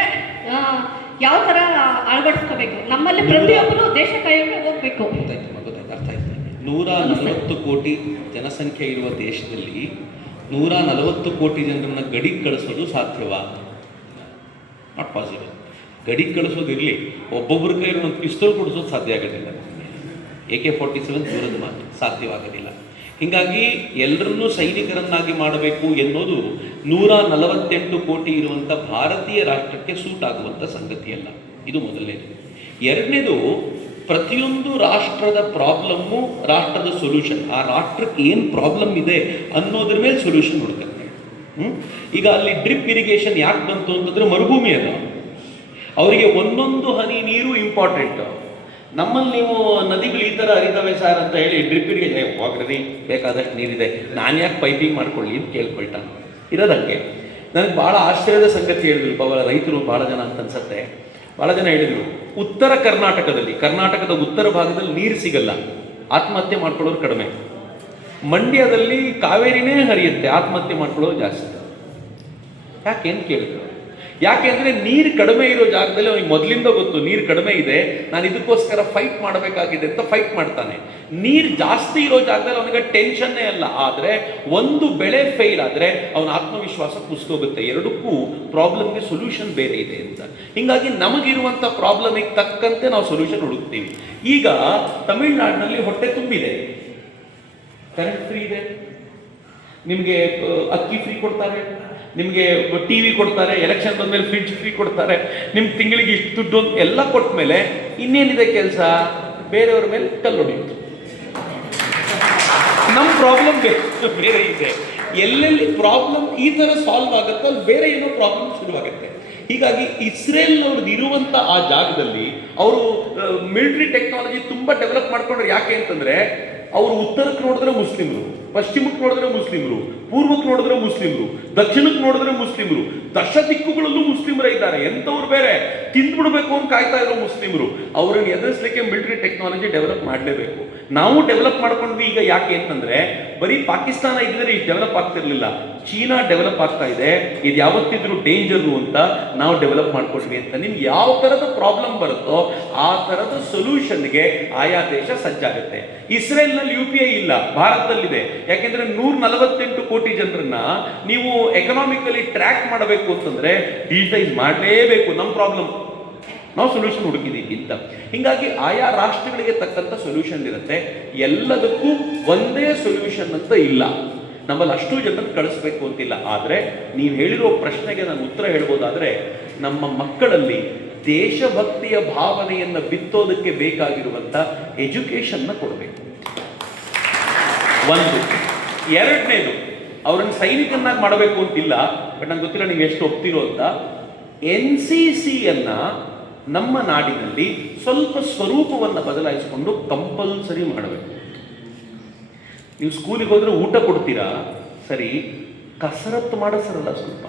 ಯಾವ ಥರ ಅಳವಡಿಸ್ಕೋಬೇಕು? ನಮ್ಮಲ್ಲಿ ಪ್ರತಿಯೊಬ್ಬರು ದೇಶ ಕಾಯಕ್ಕೆ ಹೋಗ್ಬೇಕು. ಅರ್ಥ ಆಯ್ತು. 140 ಕೋಟಿ ಜನಸಂಖ್ಯೆ ಇರುವ ದೇಶದಲ್ಲಿ 140 ಕೋಟಿ ಜನರನ್ನ ಗಡಿಗೆ ಕಳಿಸೋದು ಸಾಧ್ಯವಾ? Not possible. ಗಡಿಗೆ ಕಳಿಸೋದಿರಲಿ, ಒಬ್ಬೊಬ್ಬರ ಕೈಯಲ್ಲಿ ಒಂದು ಪಿಸ್ತೂಲ್ ಕೊಡಿಸೋದು ಸಾಧ್ಯ ಆಗೋದಿಲ್ಲ. AK-47 ದೂರದ ಮಾತು, ಸಾಧ್ಯವಾಗೋದಿಲ್ಲ. ಹೀಗಾಗಿ ಎಲ್ಲರನ್ನೂ ಸೈನಿಕರನ್ನಾಗಿ ಮಾಡಬೇಕು ಎನ್ನುವುದು 148 ಕೋಟಿ ಇರುವಂಥ ಭಾರತೀಯ ರಾಷ್ಟ್ರಕ್ಕೆ ಸೂಟ್ ಆಗುವಂಥ ಸಂಗತಿಯಲ್ಲ. ಇದು ಮೊದಲನೇದು. ಎರಡನೇದು, ಪ್ರತಿಯೊಂದು ರಾಷ್ಟ್ರದ ಪ್ರಾಬ್ಲಮ್ಮು ರಾಷ್ಟ್ರದ ಸೊಲ್ಯೂಷನ್. ಆ ರಾಷ್ಟ್ರಕ್ಕೆ ಏನು ಪ್ರಾಬ್ಲಮ್ ಇದೆ ಅನ್ನೋದ್ರ ಮೇಲೆ ಸೊಲ್ಯೂಷನ್ ಹುಡುಕುತ್ತೆ. ಈಗ ಅಲ್ಲಿ ಡ್ರಿಪ್ ಇರಿಗೇಷನ್ ಯಾಕೆ ಬಂತು ಅಂತಂದರೆ ಮರುಭೂಮಿ ಅಲ್ಲ, ಅವರಿಗೆ ಒಂದೊಂದು ಹನಿ ನೀರು ಇಂಪಾರ್ಟೆಂಟ್. ನಮ್ಮಲ್ಲಿ ನೀವು ನದಿಗಳು ಈ ಥರ ಹರಿತವೆ ಸಾರ್ ಅಂತ ಹೇಳಿ ಡ್ರಿಪ್ ಇರಿಗೇಷನ್ ಹೋಗ್ರಿ, ಬೇಕಾದಷ್ಟು ನೀರಿದೆ, ನಾನು ಯಾಕೆ ಪೈಪಿಂಗ್ ಮಾಡ್ಕೊಳ್ಳಿ ಅಂತ ಕೇಳ್ಕೊಳ್ತಾನೆ. ಇರೋದಂಗೆ ನನಗೆ ಭಾಳ ಆಶ್ಚರ್ಯದ ಸಂಗತಿ ಹೇಳಿದ್ರು ರೈತರು ಭಾಳ ಜನ ಅಂತ ಅನ್ಸತ್ತೆ. ಭಾಳ ಜನ ಹೇಳಿದರು, ಉತ್ತರ ಕರ್ನಾಟಕದ ಉತ್ತರ ಭಾಗದಲ್ಲಿ ನೀರು ಸಿಗಲ್ಲ, ಆತ್ಮಹತ್ಯೆ ಮಾಡ್ಕೊಳ್ಳೋರು ಕಡಿಮೆ. ಮಂಡ್ಯದಲ್ಲಿ ಕಾವೇರಿನೇ ಹರಿಯುತ್ತೆ, ಆತ್ಮಹತ್ಯೆ ಮಾಡ್ಕೊಳ್ಳೋರು ಜಾಸ್ತಿ. ಯಾಕೇನು ಕೇಳಿದ್ರು? ಯಾಕೆಂದರೆ ನೀರು ಕಡಿಮೆ ಇರೋ ಜಾಗದಲ್ಲಿ ಅವನಿಗೆ ಮೊದಲಿಂದ ಗೊತ್ತು ನೀರು ಕಡಿಮೆ ಇದೆ, ನಾನು ಇದಕ್ಕೋಸ್ಕರ ಫೈಟ್ ಮಾಡಬೇಕಾಗಿದೆ ಅಂತ ಫೈಟ್ ಮಾಡ್ತಾನೆ. ನೀರು ಜಾಸ್ತಿ ಇರೋ ಜಾಗದಲ್ಲಿ ಅವನಿಗೆ ಟೆನ್ಷನ್ನೇ ಅಲ್ಲ. ಆದರೆ ಒಂದು ಬೆಳೆ ಫೇಲ್ ಆದರೆ ಅವನ ಆತ್ಮವಿಶ್ವಾಸ ಕುಸಿದೋಗುತ್ತೆ. ಎರಡಕ್ಕೂ ಪ್ರಾಬ್ಲಮ್ಗೆ ಸೊಲ್ಯೂಷನ್ ಬೇರೆ ಇದೆ ಅಂತ. ಹೀಗಾಗಿ ನಮಗಿರುವಂಥ ಪ್ರಾಬ್ಲಮಿಗೆ ತಕ್ಕಂತೆ ನಾವು ಸೊಲ್ಯೂಷನ್ ಹುಡುಕ್ತೀವಿ. ಈಗ ತಮಿಳುನಾಡಿನಲ್ಲಿ ಹೊಟ್ಟೆ ತುಂಬಿದೆ, ಕರೆಂಟ್ ಫ್ರೀ ಇದೆ, ನಿಮಗೆ ಅಕ್ಕಿ ಫ್ರೀ ಕೊಡ್ತಾರೆ, ನಿಮಗೆ TV ಕೊಡ್ತಾರೆ, ಎಲೆಕ್ಷನ್ ಬಂದಮೇಲೆ ಫ್ರಿಡ್ಜ್ ಫ್ರೀ ಕೊಡ್ತಾರೆ, ನಿಮ್ಗೆ ತಿಂಗಳಿಗೆ ಇಷ್ಟು ದುಡ್ಡು ಎಲ್ಲ ಕೊಟ್ಟ ಮೇಲೆ ಇನ್ನೇನಿದೆ ಕೆಲಸ? ಬೇರೆಯವ್ರ ಮೇಲೆ ಕಲ್ಲು ಹೊಡೆಯುತ್ತೆ. ನಮ್ಮ ಪ್ರಾಬ್ಲಮ್ ಬೇರೆ ಇದೆ. ಎಲ್ಲೆಲ್ಲಿ ಪ್ರಾಬ್ಲಮ್ ಈ ಥರ ಸಾಲ್ವ್ ಆಗುತ್ತೆ ಅಲ್ಲಿ ಬೇರೆ ಏನೋ ಪ್ರಾಬ್ಲಮ್ ಶುರುವಾಗುತ್ತೆ. ಹೀಗಾಗಿ ಇಸ್ರೇಲ್ನವ್ರದ್ದು ಇರುವಂಥ ಆ ಜಾಗದಲ್ಲಿ ಅವರು ಮಿಲಿಟರಿ ಟೆಕ್ನಾಲಜಿ ತುಂಬ ಡೆವಲಪ್ ಮಾಡ್ಕೊಂಡ್ರೆ. ಯಾಕೆ ಅಂತಂದರೆ ಅವರು ಉತ್ತರಕ್ಕೆ ನೋಡಿದ್ರೆ ಮುಸ್ಲಿಮರು, ಪಶ್ಚಿಮಕ್ಕೆ ನೋಡಿದ್ರೆ ಮುಸ್ಲಿಮರು, ಪೂರ್ವಕ್ಕೆ ನೋಡಿದ್ರೆ ಮುಸ್ಲಿಮರು, ದಕ್ಷಿಣಕ್ಕೆ ನೋಡಿದ್ರೆ ಮುಸ್ಲಿಮರು, ದಶ ದಿಕ್ಕುಗಳಲ್ಲೂ ಮುಸ್ಲಿಮರೇ ಇದ್ದಾರೆ. ಎಂಥವ್ರು ಬೇರೆ ತಿಂದ್ಬಿಡ್ಬೇಕು ಅಂತ ಕಾಯ್ತಾ ಇರೋ ಮುಸ್ಲಿಮರು. ಅವರನ್ನು ಎದುರಿಸಲಿಕ್ಕೆ ಮಿಲಿಟರಿ ಟೆಕ್ನಾಲಜಿ ಡೆವಲಪ್ ಮಾಡಲೇಬೇಕು. ನಾವು ಡೆವಲಪ್ ಮಾಡ್ಕೊಂಡ್ವಿ. ಈಗ ಯಾಕೆ ಅಂತಂದರೆ ಬರೀ ಪಾಕಿಸ್ತಾನ ಇದ್ದರೆ ಇಷ್ಟು ಡೆವಲಪ್ ಆಗ್ತಿರ್ಲಿಲ್ಲ. ಚೀನಾ ಡೆವಲಪ್ ಆಗ್ತಾ ಇದೆ, ಇದು ಯಾವತ್ತಿದ್ರೂ ಡೇಂಜರು ಅಂತ ನಾವು ಡೆವಲಪ್ ಮಾಡ್ಕೊಂಡ್ವಿ ಅಂತ. ನಿಮ್ಗೆ ಯಾವ ಥರದ ಪ್ರಾಬ್ಲಮ್ ಬರುತ್ತೋ ಆ ಥರದ ಸೊಲ್ಯೂಷನ್ಗೆ ಆಯಾ ದೇಶ ಸಜ್ಜಾಗುತ್ತೆ. ಇಸ್ರೇಲ್ನಲ್ಲಿ UPI ಇಲ್ಲ, ಭಾರತದಲ್ಲಿದೆ. ಯಾಕೆಂದರೆ 148 ಕೋಟಿ ಜನರನ್ನ ನೀವು ಎಕನಾಮಿಕಲಿ ಟ್ರ್ಯಾಕ್ ಮಾಡಬೇಕು ಅಂತಂದರೆ ಡಿಜಿಟೈಸ್ ಮಾಡಲೇಬೇಕು. ನಮ್ಮ ಪ್ರಾಬ್ಲಮ್ ನಾವು ಸೊಲ್ಯೂಷನ್ ಹುಡುಕಿದ್ದೀವಿ. ಅಂತ. ಹೀಗಾಗಿ ಆಯಾ ರಾಷ್ಟ್ರಗಳಿಗೆ ತಕ್ಕಂಥ ಸೊಲ್ಯೂಷನ್ ಇರುತ್ತೆ. ಎಲ್ಲದಕ್ಕೂ ಒಂದೇ ಸೊಲ್ಯೂಷನ್ ಅಂತ ಇಲ್ಲ. ನಮ್ಮಲ್ಲಿ ಅಷ್ಟು ಜನರನ್ನು ಕಳಿಸ್ಬೇಕು ಅಂತಿಲ್ಲ. ಆದರೆ ನೀವು ಹೇಳಿರೋ ಪ್ರಶ್ನೆಗೆ ನಾನು ಉತ್ತರ ಹೇಳ್ಬೋದಾದರೆ, ನಮ್ಮ ಮಕ್ಕಳಲ್ಲಿ ದೇಶಭಕ್ತಿಯ ಭಾವನೆಯನ್ನು ಬಿತ್ತೋದಕ್ಕೆ ಬೇಕಾಗಿರುವಂಥ ಎಜುಕೇಷನ್ನ ಕೊಡಬೇಕು. ಒಂದು. ಎರಡನೇದು, ಅವ್ರನ್ನ ಸೈನಿಕನ್ನಾಗಿ ಮಾಡಬೇಕು ಅಂತಿಲ್ಲ, ಬಟ್ ನಂಗೆ ಗೊತ್ತಿಲ್ಲ ನೀವು ಎಷ್ಟು ಒಪ್ತಿರೋ ಅಂತ. NCCಯನ್ನು ನಮ್ಮ ನಾಡಿನಲ್ಲಿ ಸ್ವಲ್ಪ ಸ್ವರೂಪವನ್ನು ಬದಲಾಯಿಸಿಕೊಂಡು ಕಂಪಲ್ಸರಿ ಮಾಡಬೇಕು. ನೀವು ಸ್ಕೂಲಿಗೆ ಹೋದ್ರೆ ಊಟ ಕೊಡ್ತೀರಾ ಸರಿ, ಕಸರತ್ತು ಮಾಡಿಸರಲ್ಲ ಸ್ವಲ್ಪ.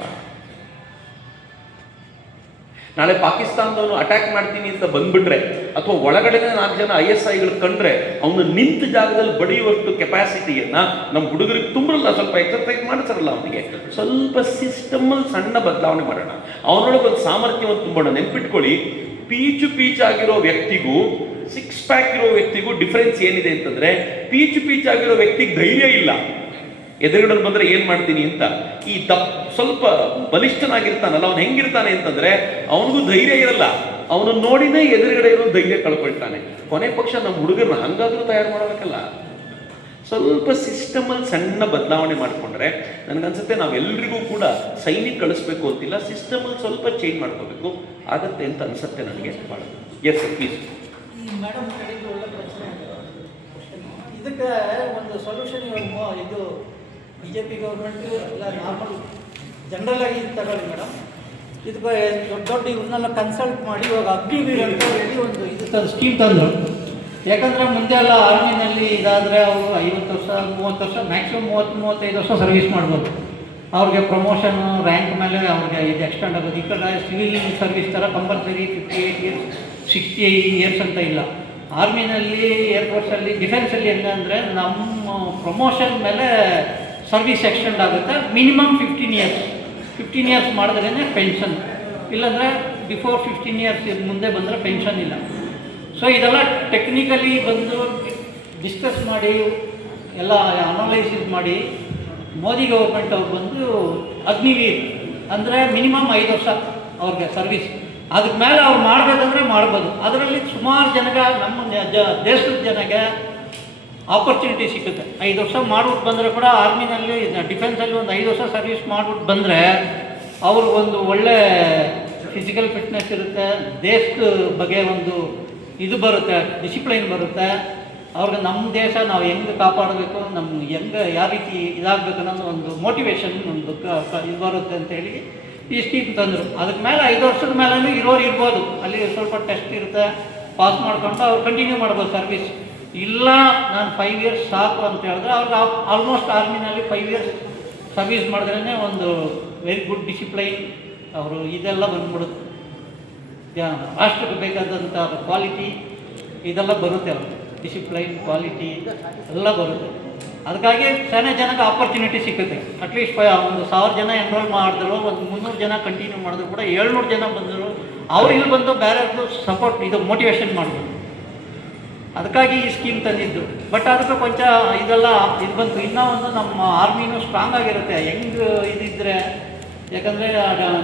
ನಾಳೆ ಪಾಕಿಸ್ತಾನದವನು ಅಟ್ಯಾಕ್ ಮಾಡ್ತೀನಿ ಅಂತ ಬಂದ್ಬಿಟ್ರೆ, ಅಥವಾ ಒಳಗಡೆ 4 ಜನ ISIಗಳು ಕಂಡ್ರೆ ಅವನು ನಿಂತ ಜಾಗದಲ್ಲಿ ಬಡಿಯುವಷ್ಟು ಕೆಪಾಸಿಟಿಯನ್ನ ನಮ್ಮ ಹುಡುಗರಿಗೆ ತುಂಬರಲ್ಲ. ಸ್ವಲ್ಪ ಎಕ್ಸರ್ಸೈಸ್ ಮಾಡಿಸರಲ್ಲ ಅವನಿಗೆ. ಸ್ವಲ್ಪ ಸಿಸ್ಟಮಲ್ಲಿ ಸಣ್ಣ ಬದಲಾವಣೆ ಮಾಡೋಣ, ಅವನೊಳಗೆ ಒಂದು ಸಾಮರ್ಥ್ಯವನ್ನು ತುಂಬೋಣ. ನೆನ್ಪಿಟ್ಕೊಳ್ಳಿ, ಪೀಚಾಗಿರೋ ವ್ಯಕ್ತಿಗೂ 6 ಪ್ಯಾಕ್ ಇರೋ ವ್ಯಕ್ತಿಗೂ ಡಿಫರೆನ್ಸ್ ಏನಿದೆ ಅಂತಂದ್ರೆ, ಪೀಚಾಗಿರೋ ವ್ಯಕ್ತಿಗೆ ಧೈರ್ಯ ಇಲ್ಲ. ಎದುರುಗಡೆ ಬಂದ್ರೆ ಏನ್ ಮಾಡ್ತೀನಿ ಅಂತ. ಈ ಸ್ವಲ್ಪ ಬಲಿಷ್ಠನಾಗಿರ್ತಾನಲ್ಲ, ಅವನು ಹೆಂಗಿರ್ತಾನೆ ಅಂತಂದ್ರೆ ಅವನಿಗೂ ಧೈರ್ಯ ಇರಲ್ಲ. ಅವನು ನೋಡಿನೇ ಎದುರುಗಡೆ ಇರೋ ಧೈರ್ಯ ಕಳ್ಕೊಳ್ತಾನೆ. ಕೊನೆ ಪಕ್ಷ ನಮ್ಮ ಹುಡುಗರನ್ನ ಹಂಗಾದ್ರೂ ತಯಾರು ಮಾಡಬೇಕಲ್ಲ. ಸ್ವಲ್ಪ ಸಿಸ್ಟಮಲ್ಲಿ ಸಣ್ಣ ಬದಲಾವಣೆ ಮಾಡಿಕೊಂಡ್ರೆ ನನಗನ್ಸುತ್ತೆ ನಾವೆಲ್ಲರಿಗೂ ಕೂಡ ಸೈನಿಕ ಕಳಿಸ್ಬೇಕು ಅಂತಿಲ್ಲ, ಸಿಸ್ಟಮಲ್ಲಿ ಸ್ವಲ್ಪ ಚೇಂಜ್ ಮಾಡ್ಕೋಬೇಕು ಆಗತ್ತೆ ಅಂತ ಅನ್ಸುತ್ತೆ ನನಗೆ. ಭಾಳ ಎಸ್ ಸರ್ ಪ್ಲೀಸ್. ಮೇಡಮ್ ಹೇಳಿದ್ದು ಒಳ್ಳೆ ಪ್ರಶ್ನೆ. ಇದಕ್ಕೆ ಒಂದು ಸೊಲ್ಯೂಷನ್ ಇದು BJP ಗೌರ್ಮೆಂಟ್ ಎಲ್ಲ ನಾರ್ಮಲ್ ಜನರಲ್ ಆಗಿ ತಗೊಳ್ಳಿ ಮೇಡಮ್. ಇದಕ್ಕೆ ದೊಡ್ಡ ಇವನ್ನೆಲ್ಲ ಕನ್ಸಲ್ಟ್ ಮಾಡಿ ಇವಾಗ ಅಗ್ನಿವೀರ್ ಅಂತ ಹೇಳಿ ಒಂದು ಇದು ಸ್ಕೀಮ್ ತಂದರು. ಯಾಕಂದರೆ ಮುಂದೆ ಎಲ್ಲ ಆರ್ಮಿನಲ್ಲಿ ಇದಾದರೆ ಅವರು 50 ವರ್ಷ 30 ವರ್ಷ ಮ್ಯಾಕ್ಸಿಮಮ್ 30-35 ವರ್ಷ ಸರ್ವಿಸ್ ಮಾಡ್ಬೋದು. ಅವ್ರಿಗೆ ಪ್ರಮೋಷನು ರ್ಯಾಂಕ್ ಮೇಲೆ ಅವ್ರಿಗೆ ಇದು ಎಕ್ಸ್ಟೆಂಡ್ ಆಗೋದು. ಈ ಕಡೆ ಸಿವಿಲ್ ಸರ್ವಿಸ್ ಥರ ಕಂಪಲ್ಸರಿ 58 ಇಯರ್ಸ್ 60 ಇಯರ್ಸ್ ಅಂತ ಇಲ್ಲ. ಆರ್ಮಿನಲ್ಲಿ, ಏರ್ಫೋರ್ಸಲ್ಲಿ, ಡಿಫೆನ್ಸಲ್ಲಿ ಹೆಂಗಂದರೆ ನಮ್ಮ ಪ್ರಮೋಷನ್ ಮೇಲೆ ಸರ್ವಿಸ್ ಎಕ್ಸ್ಟೆಂಡ್ ಆಗುತ್ತೆ. ಮಿನಿಮಮ್ 15 ಇಯರ್ಸ್ ಮಾಡಿದ್ರೇ ಪೆನ್ಷನ್, ಇಲ್ಲಾಂದರೆ ಬಿಫೋರ್ 15 ಇಯರ್ಸ್ ಮುಂದೆ ಬಂದರೆ ಪೆನ್ಷನ್ ಇಲ್ಲ. ಸೊ ಇದೆಲ್ಲ ಟೆಕ್ನಿಕಲಿ ಬಂದು ಡಿಸ್ಕಸ್ ಮಾಡಿ ಎಲ್ಲ ಅನಲೈಸಿಸ್ ಮಾಡಿ ಮೋದಿ ಗೌರ್ಮೆಂಟ್ ಅವ್ರು ಬಂದು ಅಗ್ನಿವೀರ್ ಅಂದರೆ ಮಿನಿಮಮ್ 5 ವರ್ಷ ಅವ್ರಿಗೆ ಸರ್ವಿಸ್. ಅದಕ್ಕೆ ಮೇಲೆ ಅವ್ರು ಮಾಡಬೇಕಂದ್ರೆ ಮಾಡ್ಬೋದು. ಅದರಲ್ಲಿ ಸುಮಾರು ಜನಗೆ ನಮ್ಮ ದೇಶದ ಜನಗೆ ಆಪರ್ಚುನಿಟಿ ಸಿಗುತ್ತೆ. 5 ವರ್ಷ ಮಾಡ್ಬಿಟ್ಟು ಬಂದರೆ ಕೂಡ ಆರ್ಮಿನಲ್ಲಿ ಡಿಫೆನ್ಸಲ್ಲಿ ಒಂದು 5 ವರ್ಷ ಸರ್ವಿಸ್ ಮಾಡ್ಬಿಟ್ಟು ಬಂದರೆ ಅವ್ರಿಗೊಂದು ಒಳ್ಳೆ ಫಿಸಿಕಲ್ ಫಿಟ್ನೆಸ್ ಇರುತ್ತೆ, ದೇಶದ ಬಗ್ಗೆ ಒಂದು ಇದು ಬರುತ್ತೆ, ಡಿಸಿಪ್ಲೈನ್ ಬರುತ್ತೆ. ಅವ್ರಿಗೆ ನಮ್ಮ ದೇಶ ನಾವು ಹೆಂಗೆ ಕಾಪಾಡಬೇಕು, ನಮ್ಮ ಹೆಂಗೆ ಯಾವ ರೀತಿ ಇದಾಗಬೇಕು ಅನ್ನೋದು ಒಂದು ಮೋಟಿವೇಶನ್ ಒಂದು ಇದು ಬರುತ್ತೆ ಅಂತೇಳಿ ಈ ಸ್ಕೀಮ್ ತಂದರು. ಅದಕ್ಕೆ ಮೇಲೆ 5 ವರ್ಷದ ಮೇಲೂ ಇರೋರು ಇರ್ಬೋದು. ಅಲ್ಲಿ ಸ್ವಲ್ಪ ಟೆಸ್ಟ್ ಇರುತ್ತೆ, ಪಾಸ್ ಮಾಡ್ಕೊಂಡು ಅವ್ರು ಕಂಟಿನ್ಯೂ ಮಾಡ್ಬೋದು ಸರ್ವಿಸ್. ಇಲ್ಲ ನಾನು 5 ಇಯರ್ಸ್ ಸಾಕು ಅಂತ ಹೇಳಿದ್ರೆ ಅವ್ರಿಗೆ ಆಲ್ಮೋಸ್ಟ್ ಆರ್ಮಿನಲ್ಲಿ 5 ಇಯರ್ಸ್ ಸರ್ವಿಸ್ ಮಾಡಿದ್ರೇ ಒಂದು ವೆರಿ ಗುಡ್ ಡಿಸಿಪ್ಲೈನ್ ಅವರು ಇದೆಲ್ಲ ಬಂದ್ಬಿಡುತ್ತೆ. ರಾಷ್ಟ್ರಕ್ಕೆ ಬೇಕಾದಂಥ ಕ್ವಾಲಿಟಿ ಇದೆಲ್ಲ ಬರುತ್ತೆ. ಅವರು ಡಿಸಿಪ್ಲೈನ್ ಕ್ವಾಲಿಟಿ ಎಲ್ಲ ಬರುತ್ತೆ. ಅದಕ್ಕಾಗಿ ಸಣ್ಣ ಜನಕ್ಕೆ ಆಪರ್ಚುನಿಟಿ ಸಿಗುತ್ತೆ. ಅಟ್ಲೀಸ್ಟ್ ಒಂದು 1000 ಜನ ಎನ್ರೋಲ್ ಮಾಡಿದ್ರು, ಒಂದು 300 ಜನ ಕಂಟಿನ್ಯೂ ಮಾಡಿದ್ರು ಕೂಡ 700 ಜನ ಬಂದರು. ಅವ್ರು ಇಲ್ಲಿ ಬಂದು ಬೇರೆಯವ್ರದ್ದು ಸಪೋರ್ಟ್ ಇದು ಮೋಟಿವೇಶನ್ ಮಾಡ್ಬೋದು. ಅದಕ್ಕಾಗಿ ಈ ಸ್ಕೀಮ್ ತಂದಿದ್ದು. ಬಟ್ ಅದಕ್ಕೆ ಕೊಂಚ ಇದೆಲ್ಲ ಇದು ಬಂತು. ಇನ್ನೂ ಒಂದು ನಮ್ಮ ಆರ್ಮಿನೂ ಸ್ಟ್ರಾಂಗ್ ಆಗಿರುತ್ತೆ ಹೆಂಗೆ ಇದಿದ್ದರೆ. ಯಾಕಂದರೆ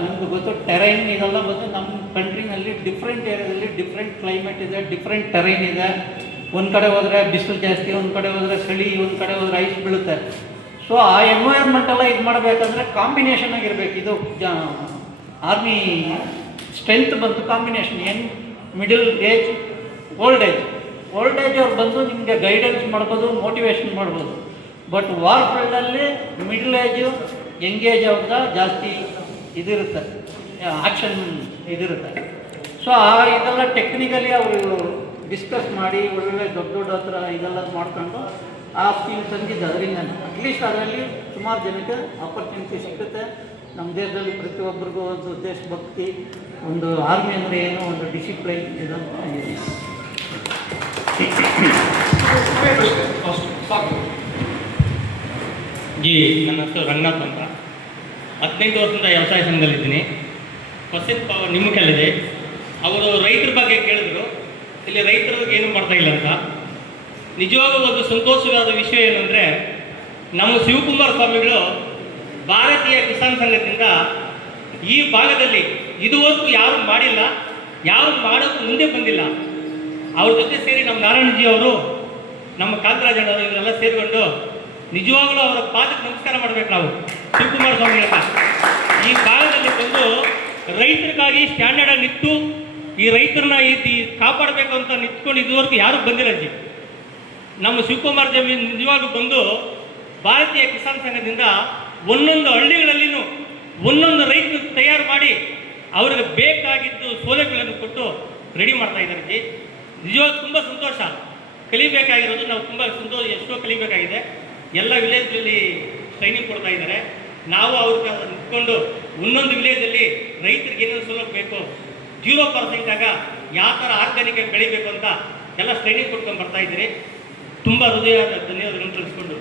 ನಿಮ್ಗೆ ಗೊತ್ತು ಟೆರೈನ್ ಇದೆಲ್ಲ ಬಂದು ನಮ್ಮ ಕಂಟ್ರಿನಲ್ಲಿ ಡಿಫ್ರೆಂಟ್ ಏರಿಯಾದಲ್ಲಿ ಡಿಫ್ರೆಂಟ್ ಕ್ಲೈಮೇಟ್ ಇದೆ, ಡಿಫ್ರೆಂಟ್ ಟೆರೈನ್ ಇದೆ. ಒಂದು ಕಡೆ ಹೋದರೆ ಬಿಸಿಲು ಜಾಸ್ತಿ, ಒಂದು ಕಡೆ ಹೋದರೆ ಚಳಿ, ಒಂದು ಕಡೆ ಹೋದರೆ ಐಸ್ ಬೀಳುತ್ತೆ. ಸೊ ಆ ಎನ್ವೈರ್ಮೆಂಟೆಲ್ಲ ಇದು ಮಾಡಬೇಕಂದ್ರೆ ಕಾಂಬಿನೇಷನ್ ಆಗಿರಬೇಕು. ಇದು ಆರ್ಮಿ ಸ್ಟ್ರೆಂತ್ ಬಂತು combination. Young, middle age, old age. Old age ಅವ್ರು ಬಂದು ನಿಮಗೆ ಗೈಡೆನ್ಸ್ ಮಾಡ್ಬೋದು, ಮೋಟಿವೇಶನ್ ಮಾಡ್ಬೋದು. ಬಟ್ ವಾರ್ ಫೀಲ್ಡಲ್ಲಿ ಮಿಡಲ್ ಏಜು, ಯಂಗ್ ಏಜ್ ಅವ್ರದ್ದು ಜಾಸ್ತಿ ಇದಿರುತ್ತೆ, ಆ್ಯಕ್ಷನ್ ಇದಿರುತ್ತೆ. ಸೊ ಇದೆಲ್ಲ ಟೆಕ್ನಿಕಲಿ ಅವರು ಡಿಸ್ಕಸ್ ಮಾಡಿ ಒಳ್ಳೆ ದೊಡ್ಡ ಹತ್ರ ಇದೆಲ್ಲ ಮಾಡ್ಕೊಂಡು ಆ ಸ್ಕೀಮ್ ತಂದಿದ್ದು. ಅದರಿಂದ ಅಟ್ಲೀಸ್ಟ್ ಅದರಲ್ಲಿ ಸುಮಾರು ಜನಕ್ಕೆ ಆಪರ್ಚುನಿಟಿ ಸಿಗುತ್ತೆ. ನಮ್ಮ ದೇಶದಲ್ಲಿ ಪ್ರತಿಯೊಬ್ಬರಿಗೂ ಒಂದು ದೇಶಭಕ್ತಿ, ಒಂದು ಆರ್ಮಿ ಅಂದರೆ ಏನೋ ಒಂದು ಡಿಸಿಪ್ಲೈನ್ ಇದನ್ನು ಇದೆ. ಜಿ, ನನ್ನ ಹೆಸರು ರಂಗನಾಥ್ ಅಂತ. 15 ವರ್ಷದಿಂದ ವ್ಯವಸಾಯ ಸಂಘದಲ್ಲಿದ್ದೀನಿ. ಕ್ವಶನ್ ಪವರ್ ನಿಮ್ಮ ಕೈಲಿದೆ. ಅವರು ರೈತರ ಬಗ್ಗೆ ಕೇಳಿದ್ರು, ಇಲ್ಲಿ ರೈತರು ಏನು ಮಾಡ್ತಾ ಇಲ್ಲ ಅಂತ. ನಿಜವಾಗೂ ಒಂದು ಸಂತೋಷವಾದ ವಿಷಯ ಏನಂದರೆ, ನಮ್ಮ ಶಿವಕುಮಾರ ಸ್ವಾಮಿಗಳು ಭಾರತೀಯ ಕಿಸಾನ್ ಸಂಘದಿಂದ ಈ ಭಾಗದಲ್ಲಿ ಇದುವರೆಗೂ ಯಾರೂ ಮಾಡಿಲ್ಲ, ಯಾರು ಮಾಡೋದು ಮುಂದೆ ಬಂದಿಲ್ಲ. ಅವ್ರ ಜೊತೆ ಸೇರಿ ನಮ್ಮ ನಾರಾಯಣಜಿ ಅವರು, ನಮ್ಮ ಕಾಂತರಾಜಣ್ಣವರು ಇವರೆಲ್ಲ ಸೇರಿಕೊಂಡು ನಿಜವಾಗ್ಲೂ ಅವರ ಪಾದಕ್ಕೆ ನಮಸ್ಕಾರ ಮಾಡಬೇಕು ನಾವು. ಶಿವಕುಮಾರ ಸ್ವಾಮಿ ಅಂತ ಈ ಕಾಲದಲ್ಲಿ ಬಂದು ರೈತರಿಗಾಗಿ ಸ್ಟ್ಯಾಂಡರ್ಡಾಗಿ ನಿಂತು ಈ ರೈತರನ್ನ ಈ ಕಾಪಾಡಬೇಕು ಅಂತ ನಿಂತ್ಕೊಂಡು ಇದುವರೆಗೂ ಯಾರೂ ಬಂದಿಲ್ಲ ಜಿ. ನಮ್ಮ ಶಿವಕುಮಾರ ದೇವಿ ನಿಜವಾಗ್ಲೂ ಬಂದು ಭಾರತೀಯ ಕಿಸಾನ್ ಸಂಘದಿಂದ ಒಂದೊಂದು ಹಳ್ಳಿಗಳಲ್ಲಿನೂ ಒಂದೊಂದು ರೈತರು ತಯಾರು ಮಾಡಿ ಅವ್ರಿಗೆ ಬೇಕಾಗಿದ್ದು ಸೌಲಭ್ಯಗಳನ್ನು ಕೊಟ್ಟು ರೆಡಿ ಮಾಡ್ತಾ ಇದ್ದಾರೆ ಜಿ. ನಿಜವಾಗಿ ತುಂಬ ಸಂತೋಷ. ಕಲಿಬೇಕಾಗಿರೋದು ನಾವು ತುಂಬ ಸಂತೋಷ, ಎಷ್ಟೋ ಕಲಿಬೇಕಾಗಿದೆ. ಎಲ್ಲ ವಿಲೇಜಲ್ಲಿ ಟ್ರೈನಿಂಗ್ ಕೊಡ್ತಾ ಇದ್ದಾರೆ. ನಾವು ಅವ್ರಿಗೆ ನಿಂತ್ಕೊಂಡು ಒಂದೊಂದು ವಿಲೇಜಲ್ಲಿ ರೈತರಿಗೆ ಏನೇನು ಸೌಲಭ್ಯ ಬೇಕು, 0% ಆಗ ಯಾವ ಥರ ಆರ್ಗ್ಯಾನಿಕ್ ಆಗಿ ಬೆಳಿಬೇಕು ಅಂತ ಎಲ್ಲ ಟ್ರೈನಿಂಗ್ ಕೊಡ್ಕೊಂಡು ಬರ್ತಾ ಇದ್ದೀರಿ. ತುಂಬ ಹೃದಯದ ಧನ್ಯವಾದಗಳನ್ನು ತಿಳಿಸ್ಕೊಂಡು